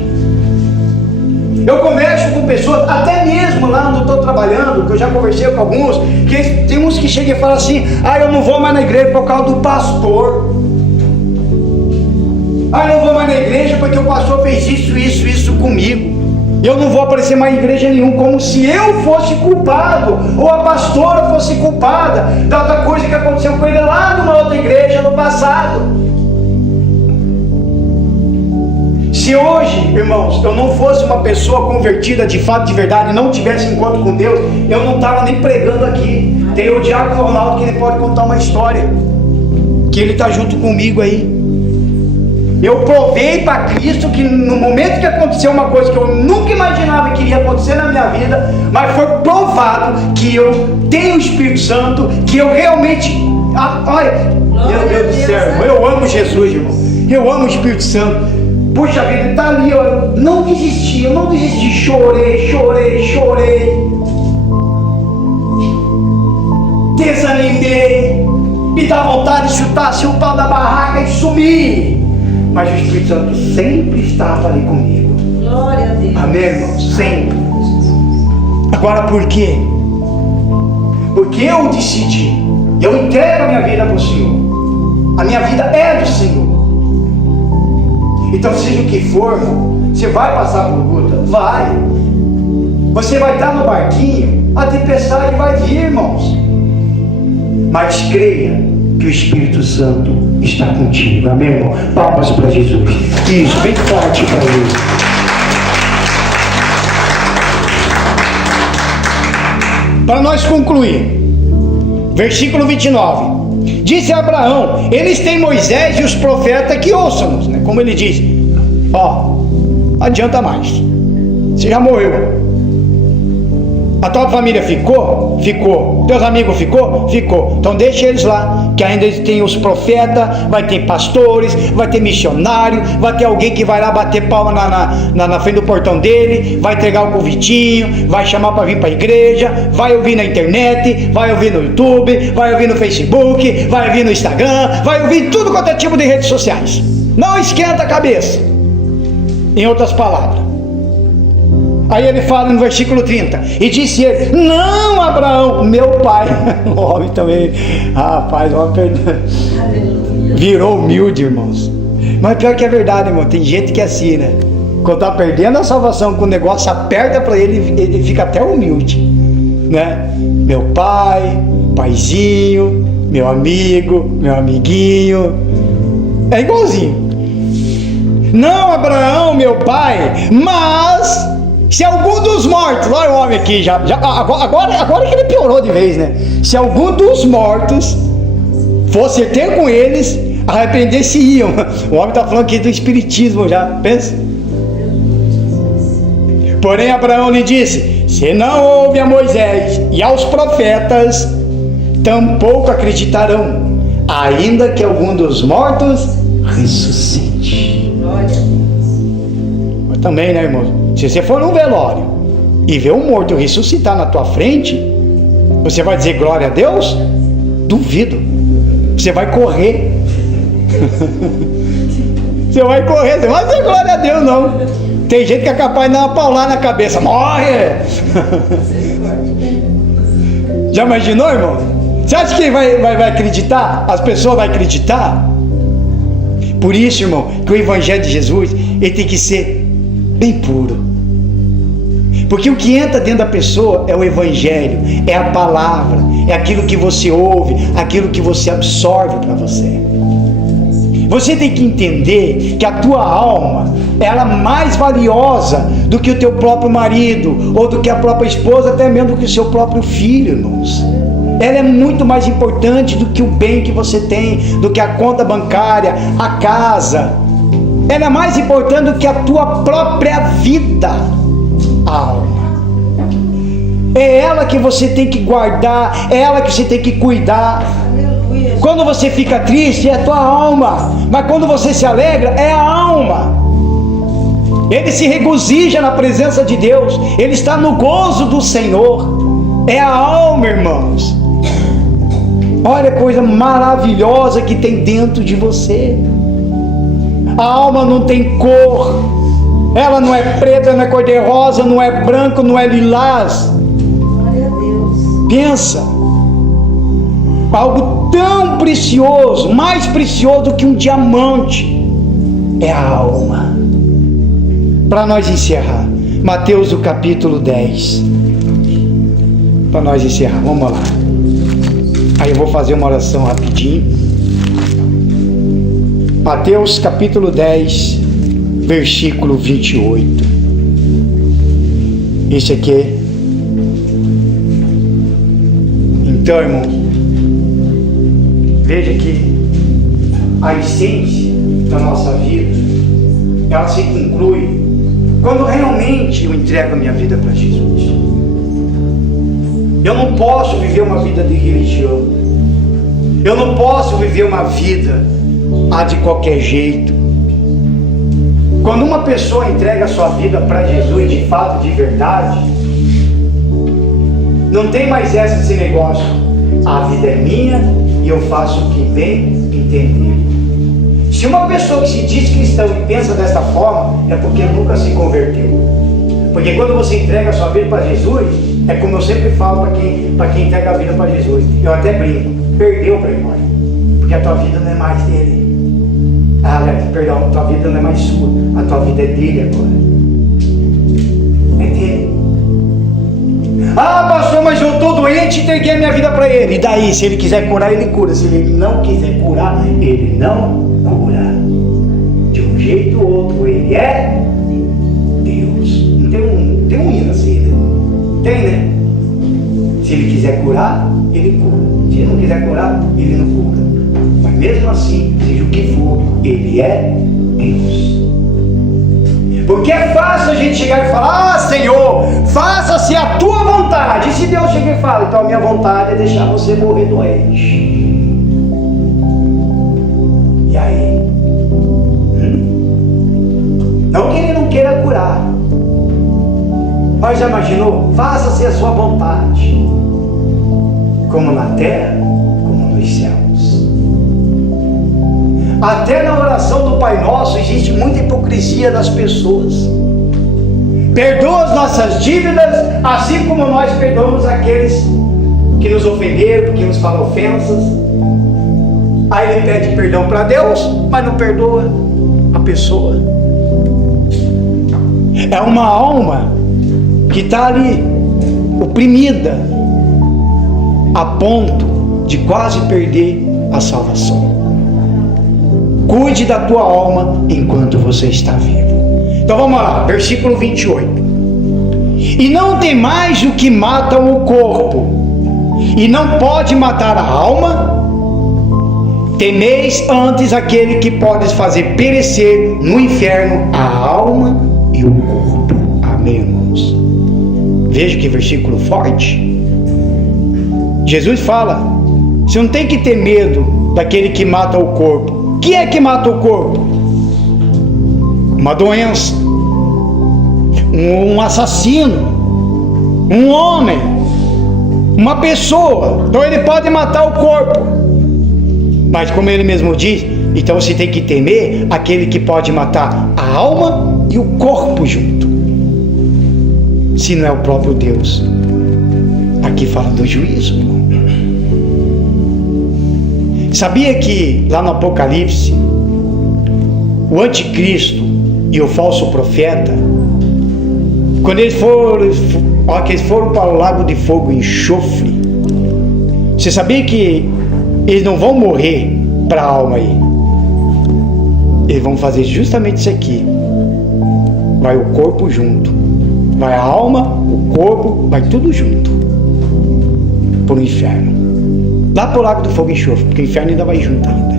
Eu converso com pessoas, até mesmo lá onde eu estou trabalhando, que eu já conversei com alguns, que tem uns que chegam e falam assim, eu não vou mais na igreja por causa do pastor. Eu não vou mais na igreja porque o pastor fez isso comigo. Eu não vou aparecer mais em igreja nenhuma, como se eu fosse culpado, ou a pastora fosse culpada da outra coisa que aconteceu com ele lá numa outra igreja no passado. Se hoje, irmãos, eu não fosse uma pessoa convertida de fato, de verdade, não tivesse encontro com Deus, eu não estava nem pregando aqui. Tem o Diácono Ronaldo que ele pode contar uma história, que ele está junto comigo aí. Eu provei para Cristo que no momento que aconteceu uma coisa que eu nunca imaginava que iria acontecer na minha vida, mas foi provado que eu tenho o Espírito Santo, que eu realmente... olha, meu Deus do céu, eu amo Jesus, irmão. Eu amo o Espírito Santo. Puxa vida, está ali, eu não desisti, chorei. Desanimei, me dá vontade de chutar assim o pau da barraca e sumir. Mas o Espírito Santo sempre estava ali comigo. Glória a Deus. Amém, irmão? Sempre. Agora por quê? Porque eu decidi, eu entrego a minha vida para o Senhor. A minha vida é do Senhor. Então seja o que for, irmão, você vai passar por luta? Vai. Você vai estar no barquinho, a tempestade vai vir, irmãos. Mas creia que o Espírito Santo está contigo. Amém, irmão? Palmas para Jesus. Isso, bem forte para ele. Para nós concluir, versículo 29. Disse a Abraão: eles têm Moisés e os profetas que ouçam-nos, né? Como ele diz: ó, não adianta mais, você já morreu. A tua família ficou? Ficou. Teus amigos ficou? Ficou. Então deixa eles lá, que ainda tem os profetas, vai ter pastores, vai ter missionário, vai ter alguém que vai lá bater palma na frente do portão dele, vai entregar o convitinho, vai chamar para vir para a igreja, vai ouvir na internet, vai ouvir no YouTube, vai ouvir no Facebook, vai ouvir no Instagram, vai ouvir tudo quanto é tipo de redes sociais. Não esquenta a cabeça. Em outras palavras. Aí ele fala no versículo 30, e disse ele: não, Abraão, meu pai. O homem também, rapaz, o homem virou humilde, irmãos. Mas pior que é verdade, irmão, tem gente que é assim, né? Quando está perdendo a salvação, com o negócio aperta para ele, ele fica até humilde, né? Meu pai, paizinho, meu amigo, meu amiguinho, é igualzinho. Não, Abraão, meu pai, mas se algum dos mortos, olha o homem aqui, agora que ele piorou de vez, né? Se algum dos mortos fosse ter com eles, arrepender-se-iam. O homem está falando aqui do espiritismo já, pensa. Porém Abraão lhe disse: se não ouve a Moisés e aos profetas, tampouco acreditarão, ainda que algum dos mortos ressuscite. Glória a Deus. Mas também, né, irmão? Se você for num velório e ver um morto ressuscitar na tua frente, você vai dizer glória a Deus? Duvido. Você vai correr. Você vai correr, você não vai dizer glória a Deus, não. Tem gente que é capaz de dar uma paulada na cabeça. Morre! Já imaginou, irmão? Você acha que vai acreditar? As pessoas vão acreditar? Por isso, irmão, que o Evangelho de Jesus, ele tem que ser bem puro. Porque o que entra dentro da pessoa é o Evangelho, é a palavra, é aquilo que você ouve, aquilo que você absorve para você. Você tem que entender que a tua alma, ela é mais valiosa do que o teu próprio marido, ou do que a própria esposa, até mesmo do que o seu próprio filho, irmãos. Ela é muito mais importante do que o bem que você tem, do que a conta bancária, a casa. Ela é mais importante do que a tua própria vida, a alma. É ela que você tem que guardar, é ela que você tem que cuidar. Aleluia. Quando você fica triste, é a tua alma. Mas quando você se alegra, é a alma. Ele se regozija na presença de Deus. Ele está no gozo do Senhor. É a alma, irmãos. Olha a coisa maravilhosa que tem dentro de você. A alma não tem cor. Ela não é preta, não é cor-de-rosa, não é branco, não é lilás. Glória a Deus. Pensa. Algo tão precioso, mais precioso do que um diamante, é a alma. Para nós encerrar, Mateus o capítulo 10. Para nós encerrar, vamos lá. Aí eu vou fazer uma oração rapidinho. Mateus capítulo 10, versículo 28. Esse aqui é. Então, irmão, veja que a essência na nossa vida, ela se conclui quando realmente eu entrego a minha vida para Jesus. Eu não posso viver uma vida de religião. Eu não posso viver uma vida de qualquer jeito. Quando uma pessoa entrega a sua vida para Jesus de fato, de verdade, não tem mais esse negócio. A vida é minha e eu faço o que bem entender. Se uma pessoa que se diz cristão e pensa desta forma, é porque nunca se converteu. Porque quando você entrega a sua vida para Jesus, é como eu sempre falo para quem entrega a vida para Jesus, eu até brinco, perdeu para irmão, porque a tua vida não é mais dele. Perdão, a tua vida não é mais sua, a tua vida é dele agora. É dele. Pastor, mas eu estou doente e entreguei a minha vida para ele. E daí, se ele quiser curar, ele cura. Se ele não quiser curar, ele não cura. De um jeito ou outro, ele é Deus. Não tem um hino assim, né? Tem, né? Se ele quiser curar, ele cura. Se ele não quiser curar, ele não cura. Mas mesmo assim, seja o que for, ele é Deus. Porque é fácil a gente chegar e falar: Senhor, faça-se a tua vontade. E se Deus chega e fala: então a minha vontade é deixar você morrer doente. E aí? Não que ele não queira curar, mas já imaginou? Faça-se a sua vontade, como na terra, como nos céus. Até na oração do Pai Nosso existe muita hipocrisia das pessoas. Perdoa as nossas dívidas, assim como nós perdoamos aqueles que nos ofenderam, que nos falam ofensas. Aí ele pede perdão para Deus, mas não perdoa a pessoa. É uma alma que está ali oprimida, a ponto de quase perder a salvação. Cuide da tua alma enquanto você está vivo. Então vamos lá, versículo 28. E não temais o que matam o corpo, e não pode matar a alma. Temeis antes aquele que pode fazer perecer no inferno a alma e o corpo. Amém, irmãos? Veja que versículo forte. Jesus fala: você não tem que ter medo daquele que mata o corpo. O que é que mata o corpo? Uma doença, um assassino, um homem, uma pessoa. Então ele pode matar o corpo, mas como ele mesmo diz, então você tem que temer aquele que pode matar a alma e o corpo junto, se não é o próprio Deus. Aqui fala do juízo. Sabia que lá no Apocalipse, o anticristo e o falso profeta, quando eles foram para o lago de fogo e enxofre, você sabia que eles não vão morrer para a alma aí? Eles vão fazer justamente isso aqui. Vai o corpo junto, vai a alma, o corpo, vai tudo junto para o inferno. Lá para o lago do fogo e enxofre, porque o inferno ainda vai junto ainda.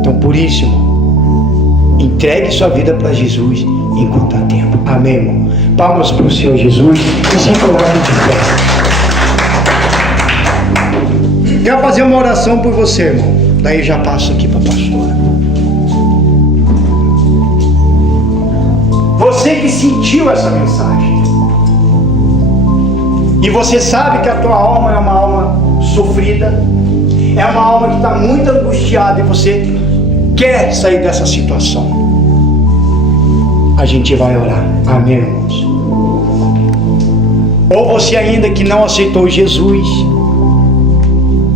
Então por isso, irmão, entregue sua vida para Jesus enquanto há tempo. Amém, irmão? Palmas para o Senhor Jesus e se coloque de pé. Quero fazer uma oração por você, irmão. Daí eu já passo aqui para a pastora. Você que sentiu essa mensagem, e você sabe que a tua alma é uma alma sofrida, é uma alma que está muito angustiada, e você quer sair dessa situação, a gente vai orar. Amém, irmãos? Ou você ainda que não aceitou Jesus,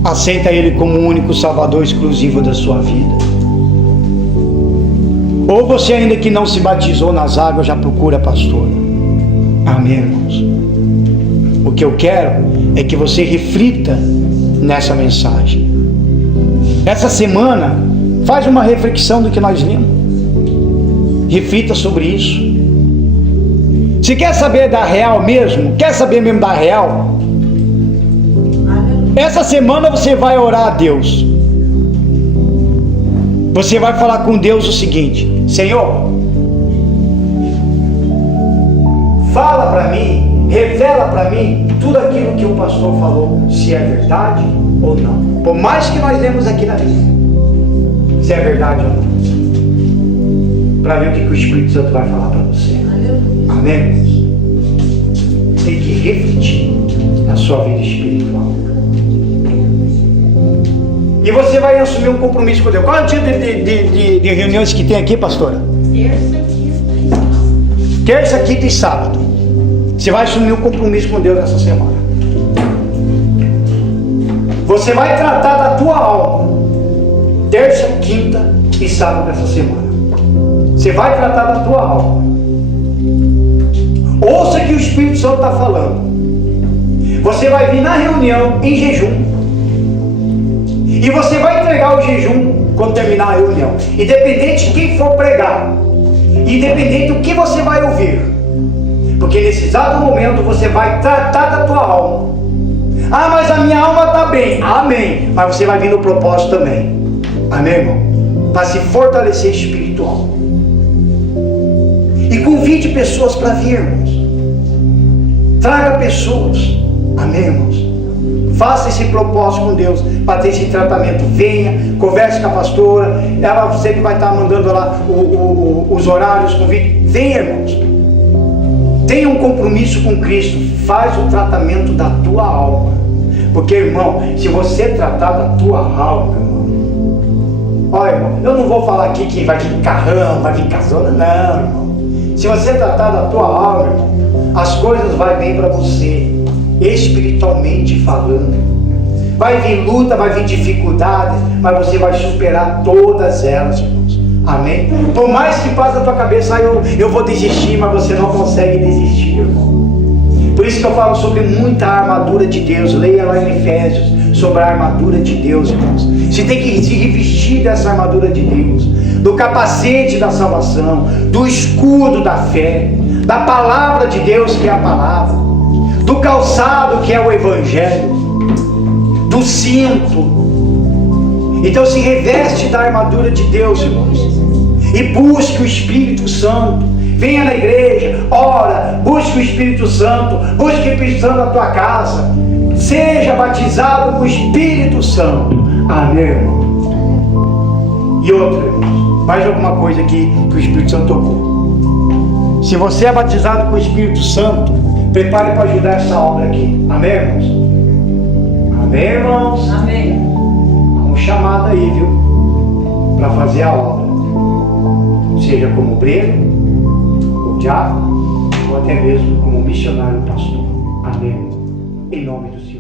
aceita Ele como o único Salvador exclusivo da sua vida. Ou você ainda que não se batizou nas águas, já procura pastor. Amém, irmãos? O que eu quero é que você reflita nessa mensagem. Essa semana, faz uma reflexão do que nós lemos. Reflita sobre isso. Se quer saber da real mesmo, quer saber mesmo da real, essa semana você vai orar a Deus. Você vai falar com Deus o seguinte: Senhor, fala para mim, revela para mim tudo aquilo que o pastor falou, se é verdade ou não. Por mais que nós lemos aqui na Bíblia, se é verdade ou não. Para ver o que o Espírito Santo vai falar para você. Amém, irmãos? Tem que refletir na sua vida espiritual. E você vai assumir um compromisso com Deus. Qual é o dia de reuniões que tem aqui, pastora? Terça, quinta e sábado. Você vai assumir um compromisso com Deus nessa semana. Você vai tratar da tua alma. Terça, quinta e sábado dessa semana. Você vai tratar da tua alma. Ouça o que o Espírito Santo está falando. Você vai vir na reunião em jejum. E você vai entregar o jejum quando terminar a reunião. Independente de quem for pregar. Independente do que você vai ouvir. Porque nesse exato momento você vai tratar da tua alma. Ah, mas a minha alma está bem. Amém. Mas você vai vir no propósito também. Amém, irmão? Para se fortalecer espiritual. E convide pessoas para vir, irmãos. Traga pessoas. Amém, irmãos? Faça esse propósito com Deus para ter esse tratamento. Venha, converse com a pastora. Ela sempre vai estar mandando lá os horários, convite. Venha, irmãos. Tenha um compromisso com Cristo. Faz o tratamento da tua alma. Porque, irmão, se você tratar da tua alma, irmão, olha, irmão, eu não vou falar aqui que vai vir carrão, vai vir casona, não, irmão. Se você tratar da tua alma, irmão, as coisas vão bem para você, espiritualmente falando. Vai vir luta, vai vir dificuldades, mas você vai superar todas elas, irmãos. Amém? Por mais que passe na tua cabeça, eu vou desistir, mas você não consegue desistir, irmão. Por isso que eu falo sobre muita armadura de Deus. Leia lá em Efésios sobre a armadura de Deus, irmãos. Você tem que se revestir dessa armadura de Deus, do capacete da salvação, do escudo da fé, da palavra de Deus, que é a palavra, do calçado, que é o evangelho, do cinto. Então se reveste da armadura de Deus, irmãos, e busque o Espírito Santo. Venha na igreja, ora, busque o Espírito Santo, busque o Espírito Santo na tua casa, seja batizado com o Espírito Santo. Amém, irmão? E outra, irmãos, mais alguma coisa aqui que o Espírito Santo tocou. Se você é batizado com o Espírito Santo, prepare para ajudar essa obra aqui. Amém, irmãos? Amém, irmãos? Amém. Um chamado aí, viu? Para fazer a obra. Seja como obreiro, ou diácono, ou até mesmo como missionário pastor. Amém. Em nome do Senhor.